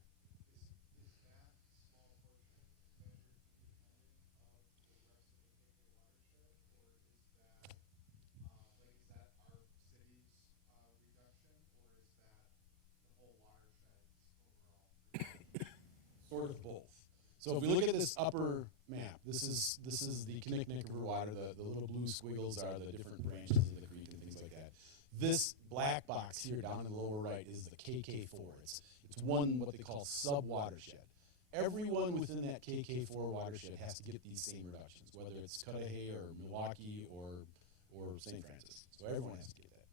sort of both. So if we look at this upper map, this is the Kinnickinnick River water. The little blue squiggles are the different branches of the creek and things like that. This black box here down in the lower right is the KK4. It's one what they call sub-watershed. Everyone within that KK4 watershed has to get these same reductions, whether it's Cudahy or Milwaukee or St. Francis. So everyone has to get that.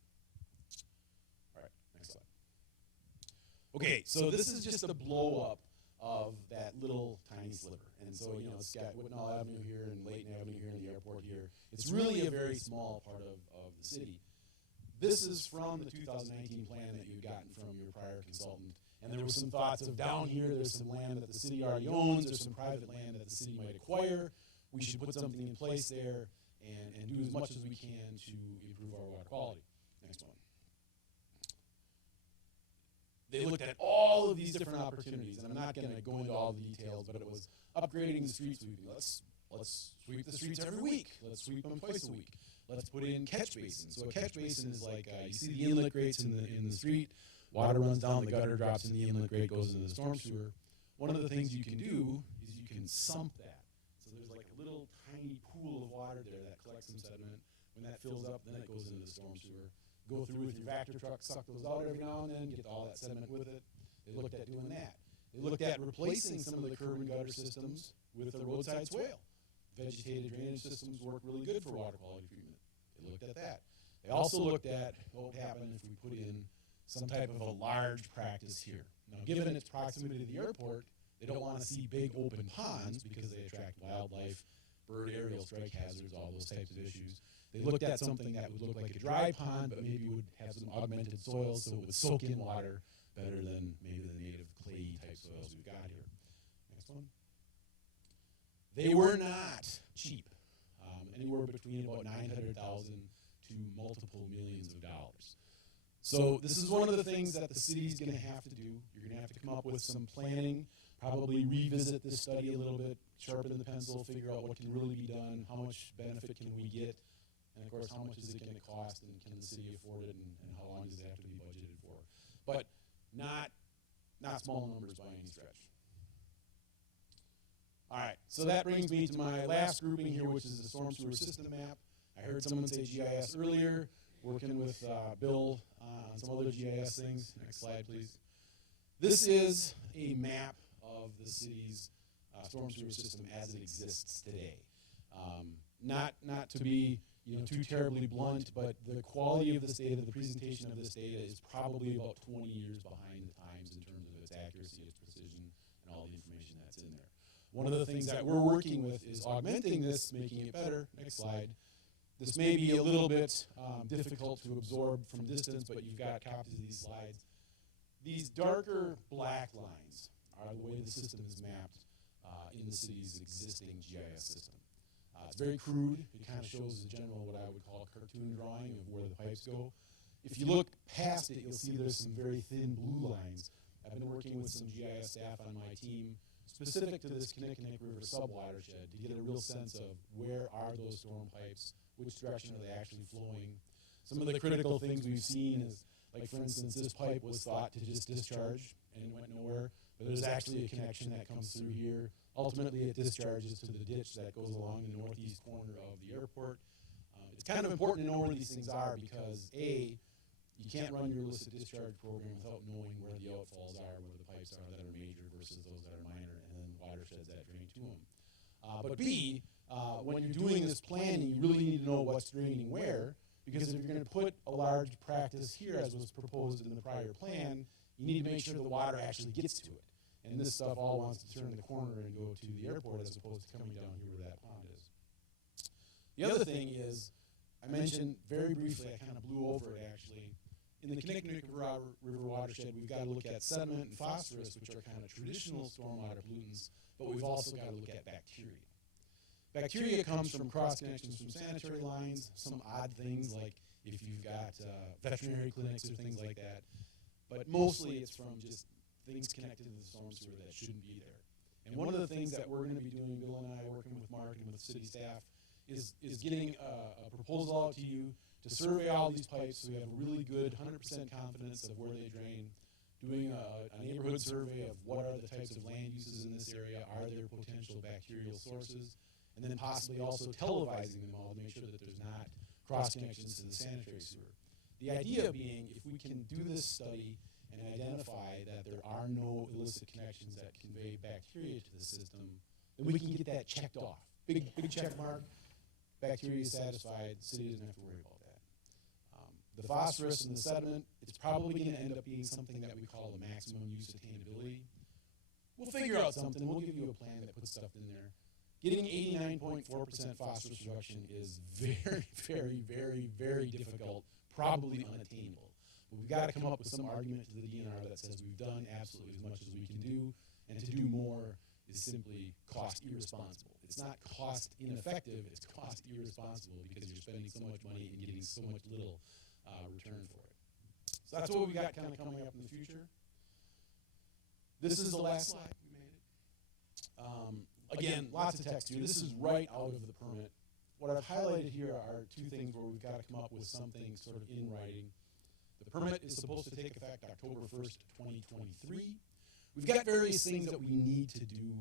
All right, next slide. Okay, so this is just a blow up of that little tiny sliver. And so, you know, it's got Whitnall Avenue here and Layton Avenue here and the airport here. It's really a very small part of the city. This is from the 2019 plan that you've gotten from your prior consultant. And there were some thoughts of down here, there's some land that the city already owns, there's some private land that the city might acquire. We should put something in place there and do as much as we can to improve our water quality. Next one. They looked at all of these different opportunities, and I'm not going to go into all the details, but it was upgrading the street sweeping. Let's sweep the streets every week. Let's sweep them twice a week. Let's put in catch basins. So a catch basin is like, you see the inlet grates in the street. Water runs down the gutter, drops in the inlet grate, goes into the storm sewer. One of the things you can do is you can sump that. So there's like a little tiny pool of water there that collects some sediment. When that fills up, then it goes into the storm sewer. Go through with your Vector truck, suck those out every now and then, get all that sediment with it. They looked at doing that. They looked at replacing some of the curb and gutter systems with a roadside swale. Vegetated drainage systems work really good for water quality treatment. They looked at that. They also looked at what would happen if we put in some type of a large practice here. Now, given its proximity to the airport, they don't want to see big open ponds because they attract wildlife, bird aerial strike hazards, all those types of issues. They looked at something that would look like a dry pond, but maybe would have some augmented soils so it would soak in water better than maybe the native clayey type soils we've got here. Next one. They were not cheap. Anywhere between about $900,000 to multiple millions of dollars. So this is one of the things that the city's going to have to do. You're going to have to come up with some planning, probably revisit this study a little bit, sharpen the pencil, figure out what can really be done, how much benefit can we get, and of course, how much is it going to cost, and can the city afford it, and how long does it have to be budgeted for? But not small numbers by any stretch. All right, so that brings me to my last grouping here, which is the storm sewer system map. I heard someone say GIS earlier, working with Bill on some other GIS things. Next slide, please. This is a map of the city's storm sewer system as it exists today. Not to be too terribly blunt, but the quality of this data, the presentation of this data is probably about 20 years behind the times in terms of its accuracy, its precision, and all the information that's in there. One of the things that we're working with is augmenting this, making it better. Next slide. This may be a little bit difficult to absorb from distance, but you've got copies of these slides. These darker black lines are the way the system is mapped in the city's existing GIS system. It's very crude. It kind of shows the general, what I would call a cartoon drawing of where the pipes go. If you look past it, you'll see there's some very thin blue lines. I've been working with some GIS staff on my team specific to this Kinnickinnick River sub-watershed to get a real sense of where are those storm pipes, which direction are they actually flowing. Some of the critical things we've seen is, like for instance, this pipe was thought to just discharge and it went nowhere, but there's actually a connection that comes through here. Ultimately, it discharges to the ditch that goes along the northeast corner of the airport. It's kind of important to know where these things are because, A, you can't run your illicit discharge program without knowing where the outfalls are, where the pipes are that are major versus those that are minor, and then watersheds that drain to them. But B, when you're doing this planning, you really need to know what's draining where, because if you're going to put a large practice here, as was proposed in the prior plan, you need to make sure the water actually gets to it. And this stuff all wants to turn the corner and go to the airport as opposed to coming down here where that pond is. The other thing is, I mentioned very briefly, I kind of blew over it actually, in the Kinnickinnick River watershed, we've got to look at sediment and phosphorus, which are kind of traditional stormwater pollutants, but we've also got to look at bacteria. Bacteria comes from cross connections from sanitary lines, some odd things like if you've got veterinary clinics or things like that, but mostly it's from just things connected to the storm sewer that shouldn't be there. And one of the things that we're going to be doing, Bill and I, working with Mark and with city staff, is getting a proposal out to you to survey all these pipes so we have a really good 100% confidence of where they drain, doing a neighborhood survey of what are the types of land uses in this area, are there potential bacterial sources, and then possibly also televising them all to make sure that there's not cross connections to the sanitary sewer. The idea being, if we can do this study and identify that there are no illicit connections that convey bacteria to the system, then we can get that checked off. Big check mark, bacteria is satisfied, the city doesn't have to worry about that. The phosphorus in the sediment, it's probably going to end up being something that we call the maximum use attainability. We'll figure out something, we'll give you a plan that puts stuff in there. Getting 89.4% phosphorus reduction is very, very, very, very difficult, probably unattainable. But we've got to come up with some argument to the DNR that says we've done absolutely as much as we can do, and to do more is simply cost irresponsible. It's not cost ineffective, it's cost irresponsible because you're spending so much money and getting so much little return for it. So that's what we got kind of coming up in the future. This is the last slide. We made it. Again, lots of text here. This is right out of the permit. What I've highlighted here are two things where we've got to come up with something sort of in writing. The permit is supposed to take effect October 1st, 2023. We've got various things that we need to do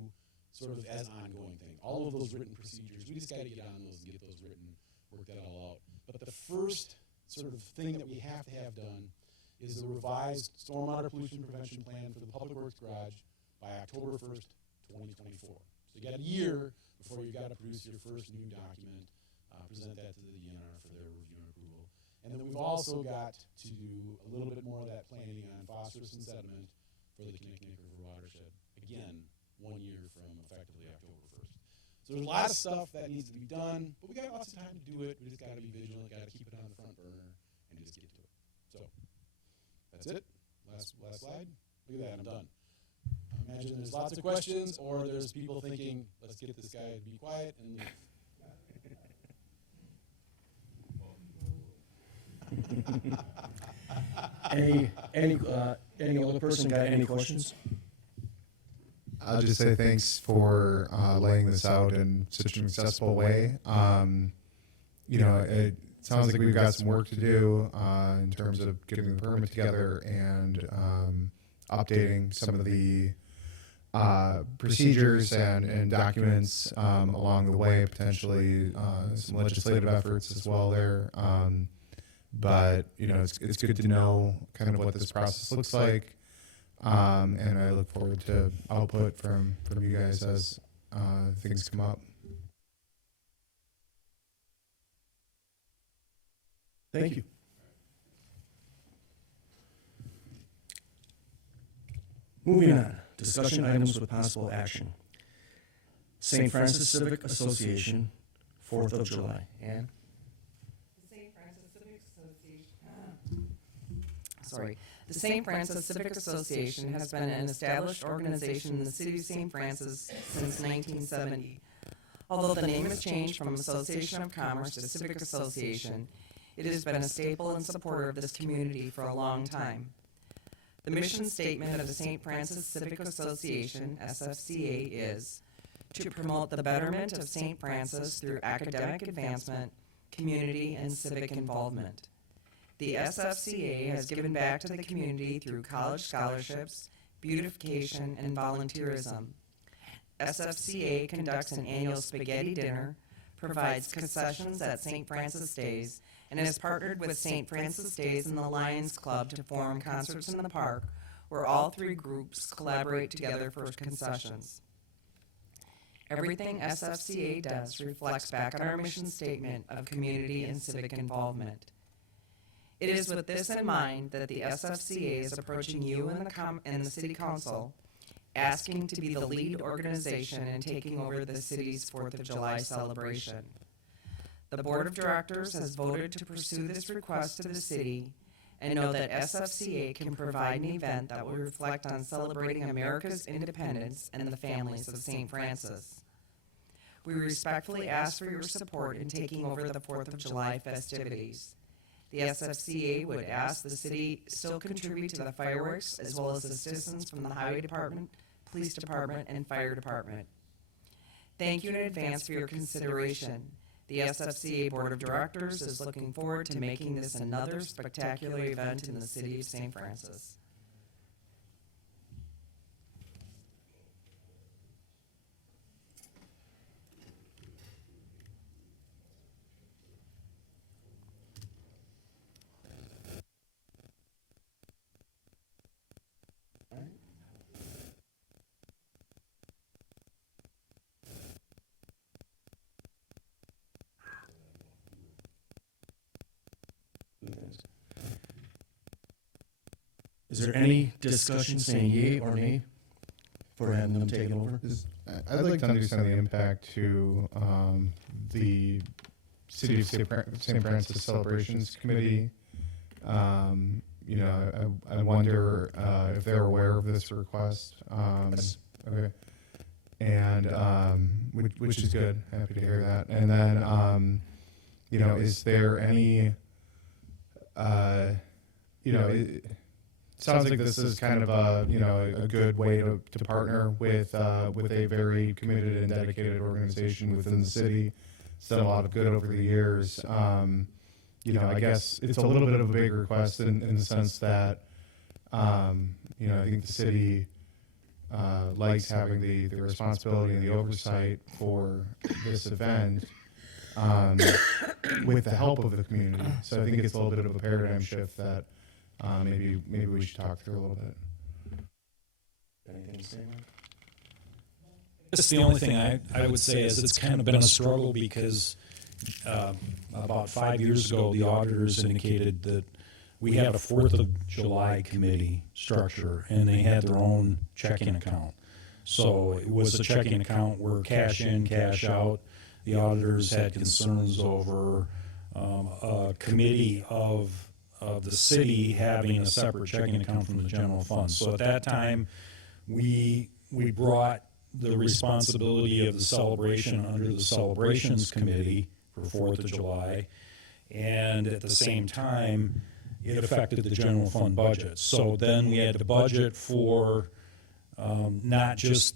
sort of as ongoing thing. All of those written procedures, we just got to get on those and get those written, work that all out. But the first sort of thing that we have to have done is the revised stormwater pollution prevention plan for the Public Works Garage by October 1st, 2024. So you got a year before you've got to produce your first new document, present that to the DNR for their review and approval. And then we've also got to do a little bit more of that planning on phosphorus and sediment for the Kinnickinnic River watershed. Again, 1 year from effectively October 1st. So there's a lot of stuff that needs to be done, but we got lots of time to do it. We just got to be vigilant, got to keep it on the front burner, and just get to it. So that's it. Last slide. Look at that, I'm done. I imagine there's lots of questions, or there's people thinking, let's get this guy to be quiet and leave. Any other person got any questions? I'll just say thanks for laying this out in such an accessible way. It sounds like we've got some work to do in terms of getting the permit together and updating some of the procedures and documents along the way, potentially some legislative efforts as well there. But it's good to know kind of what this process looks like. And I look forward to output from you guys as things come up. Thank you. Moving on, discussion items with possible action. St. Francis Civic Association, 4th of July. Ann? The St. Francis Civic Association has been an established organization in the city of St. Francis since 1970. Although the name has changed from Association of Commerce to Civic Association, it has been a staple and supporter of this community for a long time. The mission statement of the St. Francis Civic Association, SFCA, is to promote the betterment of St. Francis through academic advancement, community, and civic involvement. The SFCA has given back to the community through college scholarships, beautification, and volunteerism. SFCA conducts an annual spaghetti dinner, provides concessions at St. Francis Days, and has partnered with St. Francis Days and the Lions Club to form Concerts in the Park, where all three groups collaborate together for concessions. Everything SFCA does reflects back on our mission statement of community and civic involvement. It is with this in mind that the SFCA is approaching you and the City Council, asking to be the lead organization in taking over the city's 4th of July celebration. The Board of Directors has voted to pursue this request to the city and know that SFCA can provide an event that will reflect on celebrating America's independence and the families of St. Francis. We respectfully ask for your support in taking over the 4th of July festivities. The SFCA would ask the city still contribute to the fireworks as well as assistance from the Highway Department, Police Department, and Fire Department. Thank you in advance for your consideration. The SFCA Board of Directors is looking forward to making this another spectacular event in the city of St. Francis. Is there any discussion saying yea or nay for having them take it over? I'd like to understand the impact to the City of St. Francis Celebrations Committee. You know, I wonder if they're aware of this request. Okay. And which is good. Happy to hear that. And then, you know, is there any, you know, it sounds like this is kind of a, you know, a good way to partner with a very committed and dedicated organization within the city. It's done a lot of good over the years. You know, I guess it's a little bit of a big request in the sense that, you know, I think the city likes having the responsibility and the oversight for this event with the help of the community. So I think it's a little bit of a paradigm shift that maybe we should talk through a little bit. Anything to say, Mike? Just the only thing I would say is it's kind of been a struggle because about 5 years ago, the auditors indicated that we had a 4th of July committee structure, and they had their own checking account. So it was a checking account where cash in, cash out. The auditors had concerns over a committee of the city having a separate checking account from the general fund. So at that time, we brought the responsibility of the celebration under the celebrations committee for 4th of July, and at the same time, it affected the general fund budget. So then we had to budget for not just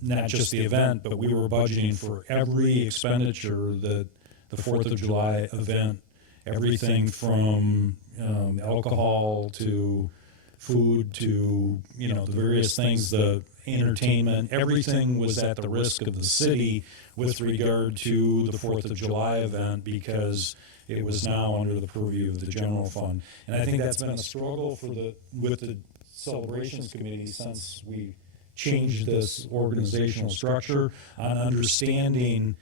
the event, but we were budgeting for every expenditure that the 4th of July event, everything from alcohol to food to, you know, the various things, the entertainment, everything was at the risk of the city with regard to the 4th of July event because it was now under the purview of the general fund. And I think that's been a struggle with the celebrations committee since we changed this organizational structure on understanding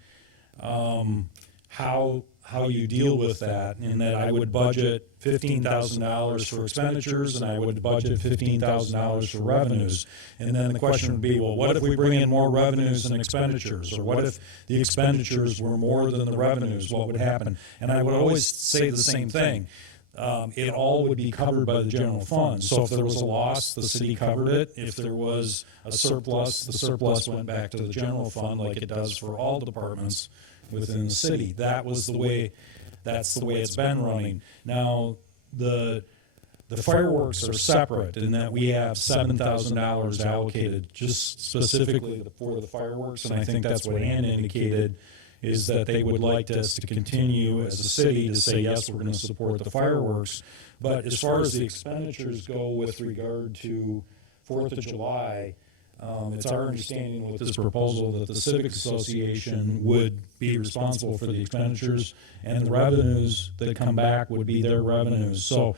how you deal with that, and that I would budget $15,000 for expenditures and I would budget $15,000 for revenues. And then the question would be, well, what if we bring in more revenues than expenditures? Or what if the expenditures were more than the revenues? What would happen? And I would always say the same thing. It all would be covered by the general fund. So if there was a loss, the city covered it. If there was a surplus, the surplus went back to the general fund like it does for all departments within the city. That's the way it's been running. Now, the fireworks are separate in that we have $7,000 allocated just specifically for the fireworks, and I think that's what Ann indicated, is that they would like us to continue as a city to say, yes, we're going to support the fireworks. But as far as the expenditures go with regard to 4th of July, it's our understanding with this proposal that the Civic Association would be responsible for the expenditures, and the revenues that come back would be their revenues. So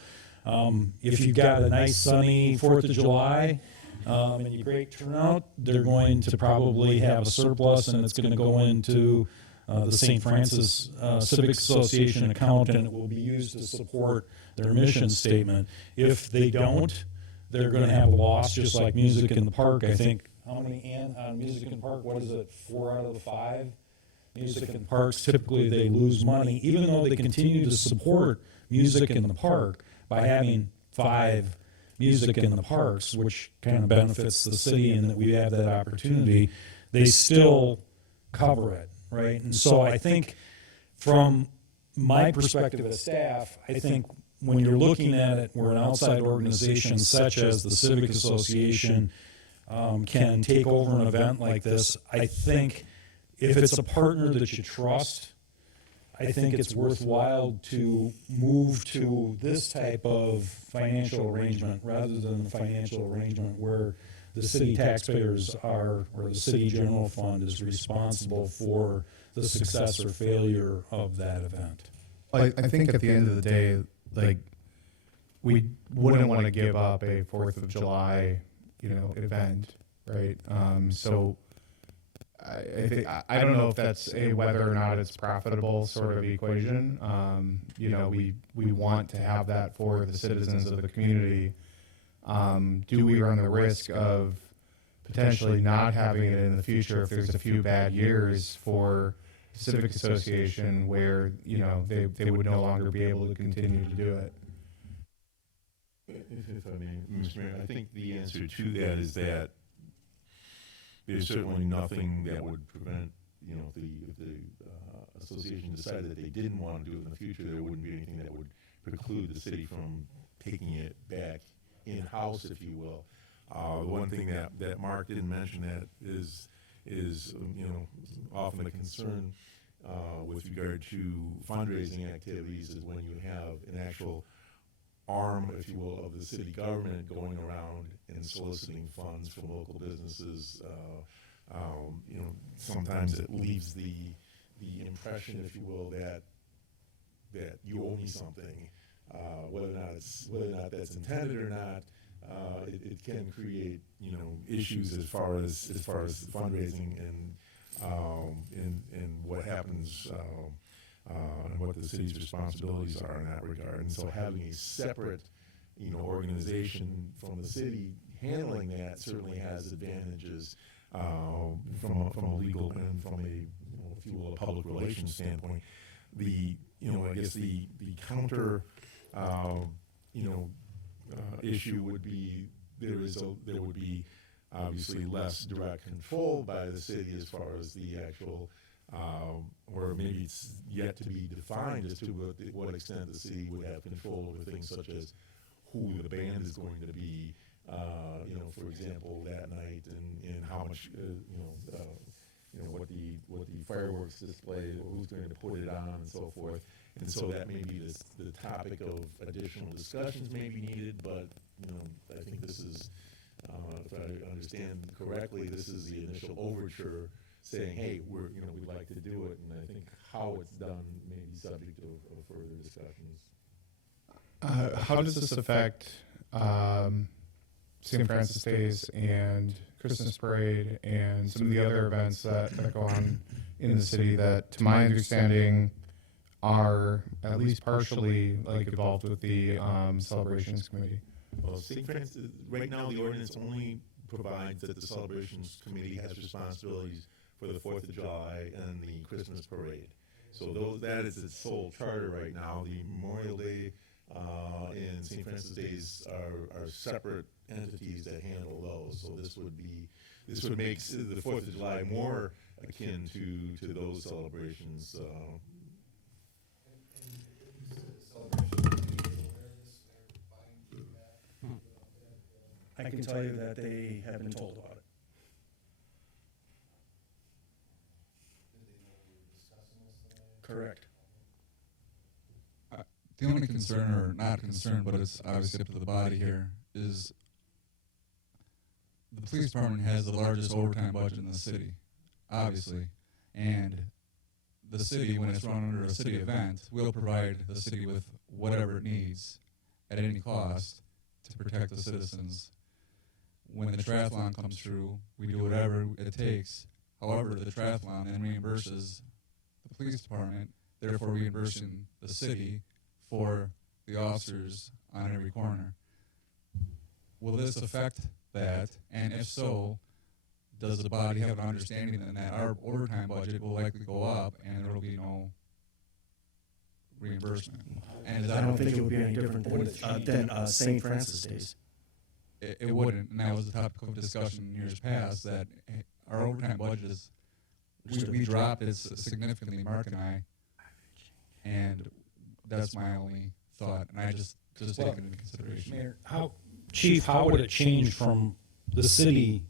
if you've got a nice sunny 4th of July and a great turnout, they're going to probably have a surplus, and it's going to go into the St. Francis Civic Association account, and it will be used to support their mission statement. If they don't, they're going to have a loss, just like Music in the Park. I think, how many, Ann, on Music in the Park, what is it, 4 out of the 5? Music in the parks, typically they lose money, even though they continue to support Music in the Park by having 5 Music in the Parks, which kind of benefits the city and that we have that opportunity, they still cover it, right? And so I think from my perspective as staff, I think when you're looking at it where an outside organization such as the Civic Association can take over an event like this, I think if it's a partner that you trust, I think it's worthwhile to move to this type of financial arrangement rather than a financial arrangement where the city taxpayers are, or the city general fund is responsible for the success or failure of that event. I think at the end of the day, like, we wouldn't want to give up a 4th of July, you know, event, right? So I don't know if that's a whether or not it's profitable sort of equation. You know, we want to have that for the citizens of the community. do we run the risk of potentially not having it in the future if there's a few bad years for Civic Association where, you know, they would no longer be able to continue to do it? If I may, Mr. Mayor, I think the answer to that is that there's certainly nothing that would prevent, you know, if the association decided that they didn't want to do it in the future, there wouldn't be anything that would preclude the city from taking it back in-house, if you will. The one thing that Mark didn't mention that is you know, often a concern with regard to fundraising activities is when you have an actual arm, if you will, of the city government going around and soliciting funds from local businesses. You know, sometimes it leaves the impression, if you will, that you owe me something, whether or not that's intended or not. It can create, you know, issues as far as fundraising and what happens and what the city's responsibilities are in that regard. And so having a separate, you know, organization from the city handling that certainly has advantages from a legal and from a, you know, if you will, a public relations standpoint. You know, I guess the counter, you know, issue would be there would be obviously less direct control by the city as far as the actual, or maybe it's yet to be defined as to what extent the city would have control over things such as who the band is going to be, you know, for example, that night, and how much, you know, what the fireworks display, who's going to put it on, and so forth. And so that may be the topic of additional discussions may be needed, but, you know, I think this is, if I understand correctly, this is the initial overture saying, hey, we'd like to do it, and I think how it's done may be subject of further discussions. How does this affect St. Francis Days and Christmas Parade and some of the other events that go on in the city that, to my understanding, are at least partially like involved with the celebrations committee? Well, St. Francis, right now the ordinance only provides that the celebrations committee has responsibilities for the 4th of July and the Christmas parade. So that is its sole charter right now. The Memorial Day and St. Francis Days are separate entities that handle those. So this would make the 4th of July more akin to those celebrations. I can tell you that they have been told about it. Correct. The only concern, or not concern, but it's obviously up to the body here, is the police department has the largest overtime budget in the city, obviously, and the city, when it's run under a city event, will provide the city with whatever it needs at any cost to protect the citizens. When the triathlon comes through, we do whatever it takes. However, the triathlon then reimburses the police department, therefore reimbursing the city for the officers on every corner. Will this affect that? And if so, does the body have an understanding that our overtime budget will likely go up and there will be no reimbursement? And I don't think it would be any different than St. Francis Days. It wouldn't, and that was the topic of discussion in years past, that our overtime budget is, we dropped it significantly, Mark and I, and that's my only thought, and I just take it into consideration. Mayor, Chief, how would it change from the city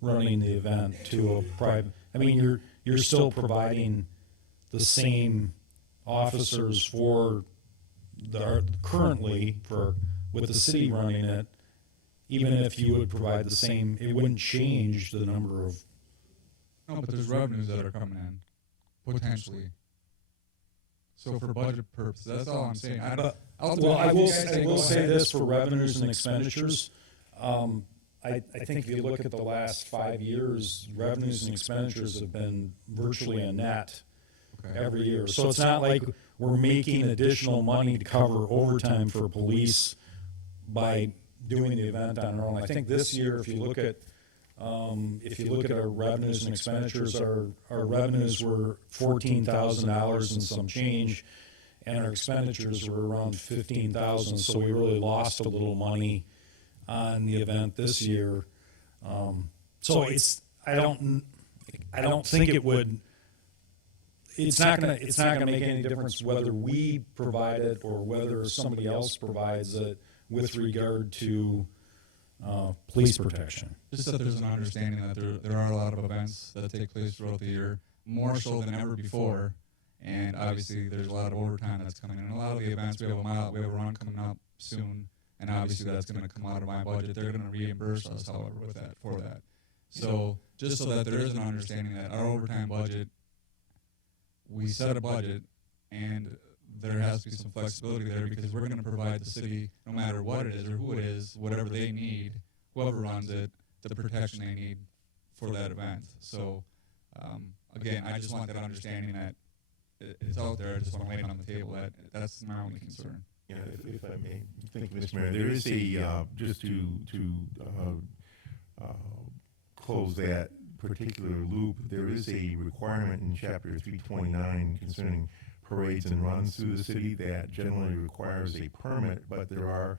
running the event to a private? I mean, you're still providing the same officers for currently with the city running it. Even if you would provide the same, it wouldn't change the number of. No, but there's revenues that are coming in, potentially. So for budget purposes, that's all I'm saying. I will say this for revenues and expenditures. I think if you look at the last 5 years, revenues and expenditures have been virtually a net every year. So it's not like we're making additional money to cover overtime for police by doing the event on our own. I think this year, if you look at our revenues and expenditures, our revenues were $14,000 and some change, and our expenditures were around $15,000. So we really lost a little money on the event this year. So I don't think it would. It's not gonna make any difference whether we provide it or whether somebody else provides it with regard to police protection. Just that there's an understanding that there are a lot of events that take place throughout the year, more so than ever before. And obviously, there's a lot of overtime that's coming in. A lot of the events, we have a run coming up soon, and obviously that's going to come out of my budget. They're going to reimburse us, however, for that. So just so that there is an understanding that our overtime budget, we set a budget, and there has to be some flexibility there because we're going to provide the city, no matter what it is or who it is, whatever they need, whoever runs it, the protection they need for that event. So again, I just want that understanding that it's out there. I just want to lay it on the table. That's my only concern. Yeah, if I may, thank you, Mr. Mayor. There is a just to close that particular loop. There is a requirement in Chapter 329 concerning parades and runs through the city that generally requires a permit, but there are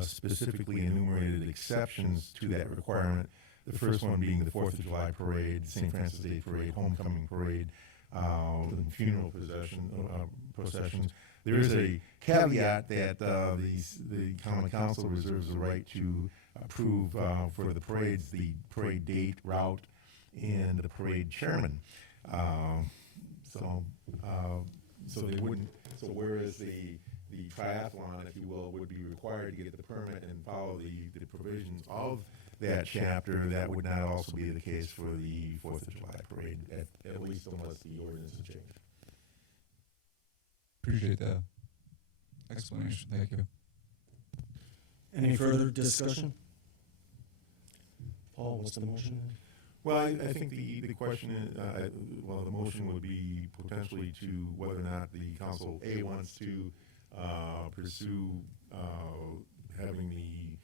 specifically enumerated exceptions to that requirement. The first one being the 4th of July parade, St. Francis Day parade, homecoming parade, and funeral processions. There is a caveat that the common council reserves the right to approve for the parades the parade date, route, and the parade chairman. So they wouldn't. So whereas the triathlon, if you will, would be required to get the permit and follow the provisions of that chapter, that would not also be the case for the 4th of July parade, at least unless the ordinance is changed. Appreciate that explanation. Thank you. Any further discussion? Paul, what's the motion? Well, I think the question is, the motion would be potentially to whether or not the council wants to pursue having the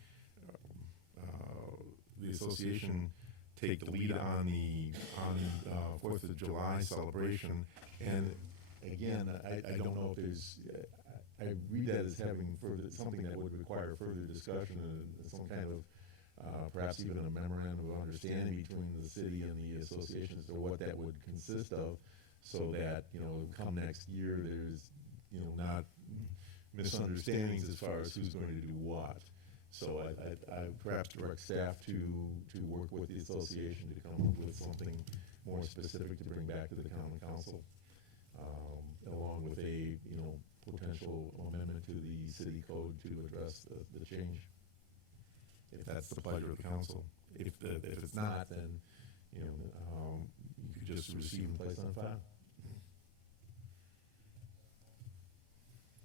association take the lead on the 4th of July celebration. And again, I don't know if there's. I read that as having something that would require further discussion and some kind of perhaps even a memorandum of understanding between the city and the association as to what that would consist of, so that come next year there's not misunderstandings as far as who's going to do what. So I perhaps direct staff to work with the association to come up with something more specific to bring back to the common council, along with a potential amendment to the city code to address the change. If that's the pleasure of the council. If it's not, then you could just receive and place on file.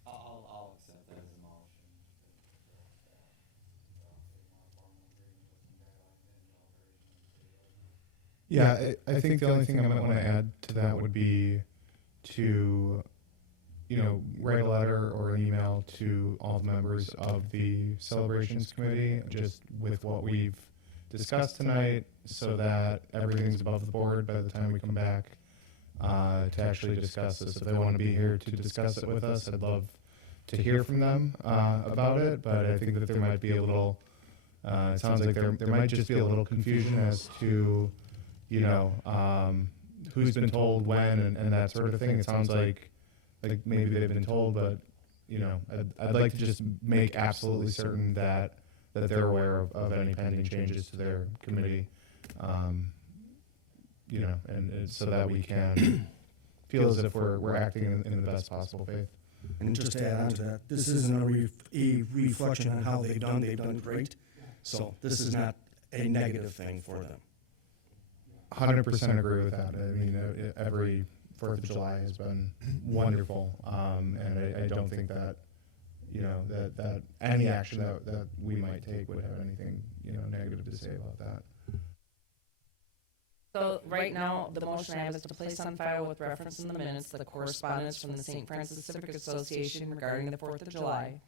I'll accept that as a motion. Yeah, I think the only thing I might want to add to that would be to, write a letter or an email to all the members of the celebrations committee, just with what we've discussed tonight, so that everything's above the board by the time we come back to actually discuss this. If they want to be here to discuss it with us, I'd love to hear from them about it, but I think that there might be a little, it sounds like there might just be a little confusion as to, who's been told when and that sort of thing. It sounds like maybe they've been told, but I'd like to just make absolutely certain that they're aware of any pending changes to their committee, and so that we can feel as if we're acting in the best possible faith. And just to add on to that, this isn't a reflection on how they've done great. So this is not a negative thing for them. 100% agree with that. I mean, every 4th of July has been wonderful, and I don't think that that any action that we might take would have anything negative to say about that. So right now, the motion I have is to place on file with reference in the minutes the correspondence from the St. Francis Civic Association regarding the 4th of July,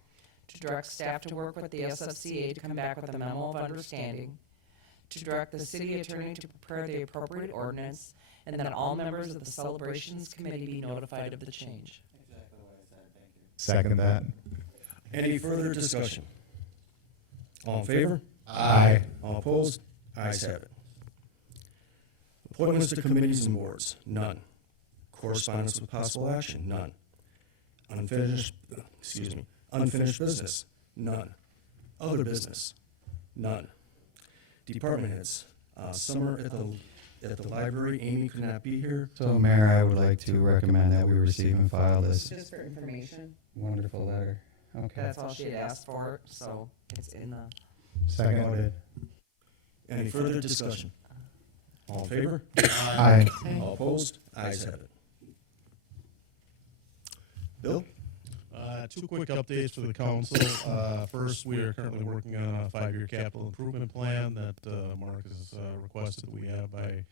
to direct staff to work with the SFCA to come back with a memo of understanding, to direct the city attorney to prepare the appropriate ordinance, and that all members of the celebrations committee be notified of the change. Exactly what I said, thank you. Second that. Any further discussion? All in favor? Aye. All opposed? Ayes have it. Appointments to committees and boards, none. Correspondence with possible action, none. Unfinished business, none. Other business, none. Department heads, Summer at the library, Amy could not be here. So, Mayor, I would like to recommend that we receive and file this Just for information, wonderful letter. Okay. that's all she had asked for, so it's in the. Seconded. Any further discussion? All in favor? Aye. All opposed? Ayes have it. Bill? Two quick updates for the council. First, we are currently working on a 5-year capital improvement plan that Mark has requested that we have by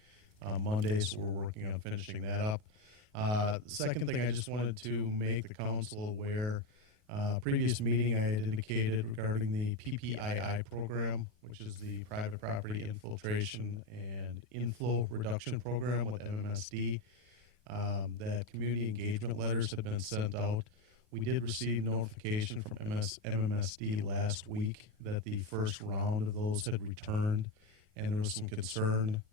Monday, so we're working on finishing that up. Second thing, I just wanted to make the council aware, previous meeting I had indicated regarding the PPII program, which is the Private Property Infiltration and Inflow Reduction Program with MMSD, that community engagement letters have been sent out. We did receive notification from MMSD last week that the first round of those had returned, and there was some concern.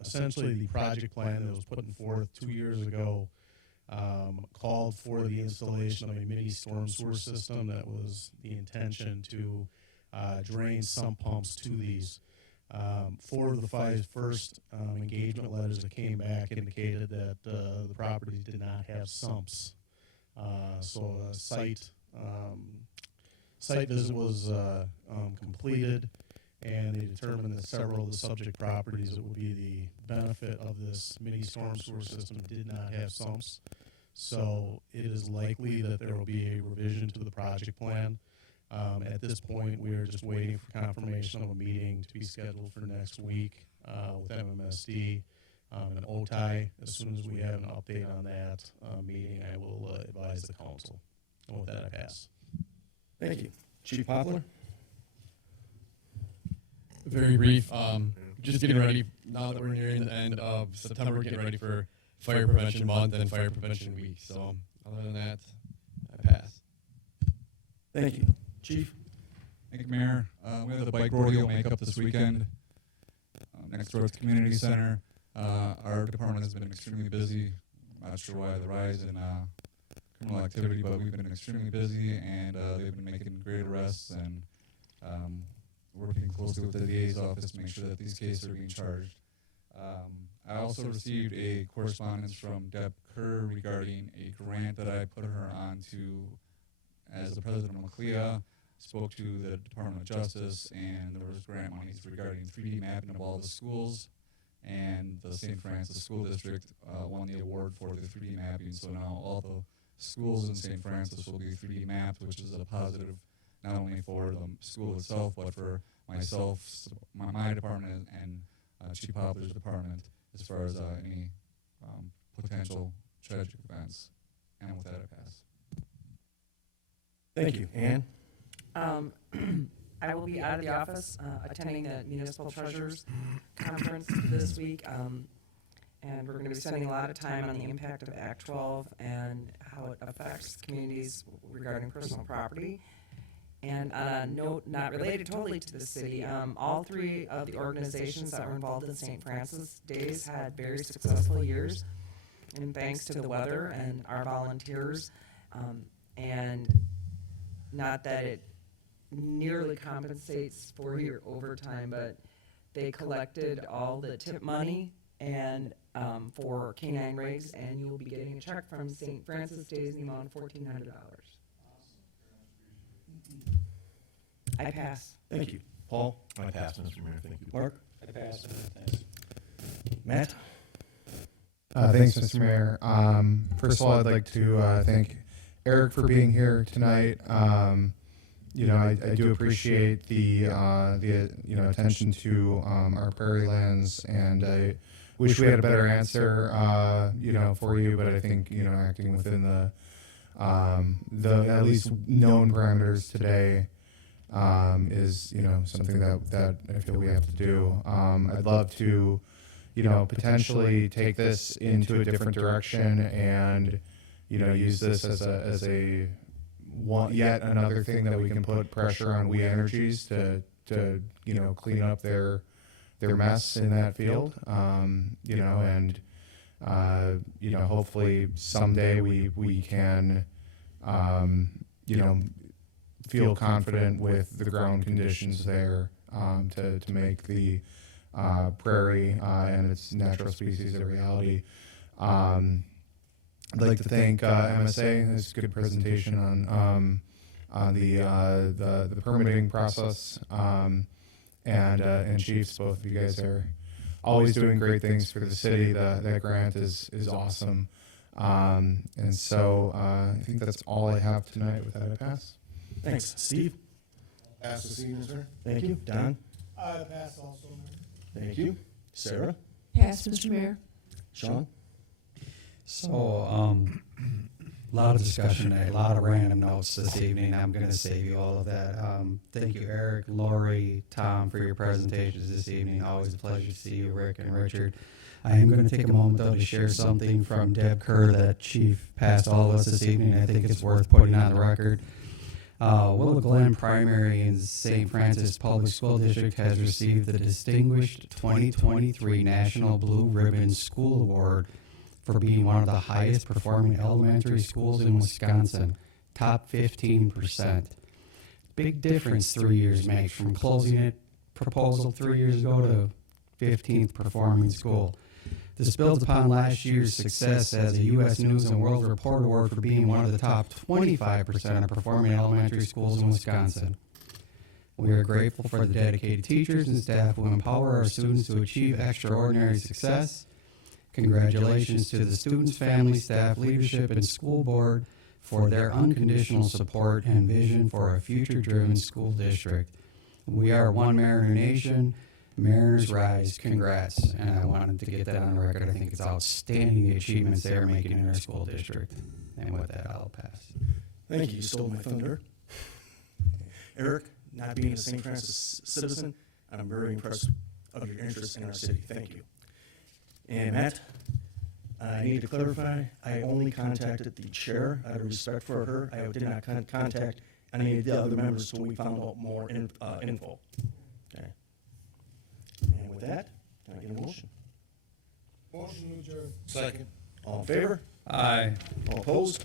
Essentially, the project plan that was put forth 2 years ago called for the installation of a mini storm sewer system that was the intention to drain sump pumps to these. 4 of the 5 first engagement letters that came back indicated that the properties did not have sumps. So a site visit was completed, and they determined that several of the subject properties that would be the benefit of this mini storm sewer system did not have sumps. So it is likely that there will be a revision to the project plan. At this point, we are just waiting for confirmation of a meeting to be scheduled for next week with MMSD and OTI. As soon as we have an update on that meeting, I will advise the council. And with that, I pass. Thank you. Chief Poplar? Very brief. Just getting ready now that we're nearing the end of September, getting ready for Fire Prevention Month and Fire Prevention Week. So other than that, I pass. Thank you. Chief? Thank you, Mayor. We have the bike rodeo makeup this weekend next door at the community center. Our department has been extremely busy. I'm not sure why the rise in criminal activity, but we've been extremely busy, and they've been making great arrests and working closely with the DA's office to make sure that these cases are being charged. I also received a correspondence from Deb Kerr regarding a grant that I put her on to as the president of McLEA. Spoke to the Department of Justice, and there was grant monies regarding 3D mapping of all the schools, and the St. Francis School District won the award for the 3D mapping. So now all the schools in St. Francis will be 3D mapped, which is a positive not only for the school itself, but for myself, my department, and Chief Poplar's department, as far as any potential tragic events. And with that, I pass. Thank you. Ann? I will be out of the office attending the Municipal Treasurers Conference this week, and we're going to be spending a lot of time on the impact of Act 12 and how it affects communities regarding personal property. And on a note not related totally to the city, all 3 of the organizations that were involved in St. Francis Days had very successful years, and thanks to the weather and our volunteers, and not that it nearly compensates for your overtime, but they collected all the tip money and for canine rigs, and you will be getting a check from St. Francis Days in the amount of $1,400. I pass. Thank you. Paul? I pass, Mr. Mayor. Thank you. Mark? I pass. Thanks. Matt? Thanks, Mr. Mayor. First of all, I'd like to thank Eric for being here tonight. You know, I do appreciate the attention to our prairie lands, and I wish we had a better answer for you, but I think acting within The at least known parameters today is, you know, something that I feel we have to do. I'd love to, you know, potentially take this into a different direction and, you know, use this as a yet another thing that we can put pressure on We Energies to you know, clean up their mess in that field. You know, and you know, hopefully someday we can you know, feel confident with the ground conditions there to make the prairie and its natural species a reality. I'd like to thank MSA. It's a good presentation on the permitting process, and Chiefs. Both of you guys are always doing great things for the city. That grant is awesome, and so I think that's all I have tonight. With that, I pass. Thanks. Steve? Pass this evening, sir. Thank you. Don? I pass also, Mayor. Thank you. Sarah? Pass, Mr. Mayor. Sean? So, a lot of discussion today, a lot of random notes this evening. I'm going to save you all of that. Thank you, Eric, Lori, Tom, for your presentations this evening. Always a pleasure to see you, Rick and Richard. I am going to take a moment, though, to share something from Deb Kerr that Chief passed all of us this evening. I think it's worth putting on the record. Willow Glen Primary in St. Francis Public School District has received the Distinguished 2023 National Blue Ribbon School Award for being one of the highest performing elementary schools in Wisconsin, top 15%. Big difference 3 years makes from closing it proposal 3 years ago to 15th performing school. This builds upon last year's success as a U.S. News and World Report Award for being one of the top 25% of performing elementary schools in Wisconsin. We are grateful for the dedicated teachers and staff who empower our students to achieve extraordinary success. Congratulations to the students, families, staff, leadership, and school board for their unconditional support and vision for a future-driven school district. We are one Mariner Nation. Mariners rise. Congrats. And I wanted to get that on the record. I think it's outstanding the achievements they are making in our school district. And with that, I'll pass. Thank you. You stole my thunder. Eric, not being a St. Francis citizen, I'm very impressed of your interest in our city. Thank you. And Matt, I need to clarify, I only contacted the chair out of respect for her. I did not contact any of the other members until we found out more info. Okay. And with that, can I get a motion? Motion to adjourn. Second. All in favor? Aye. All opposed?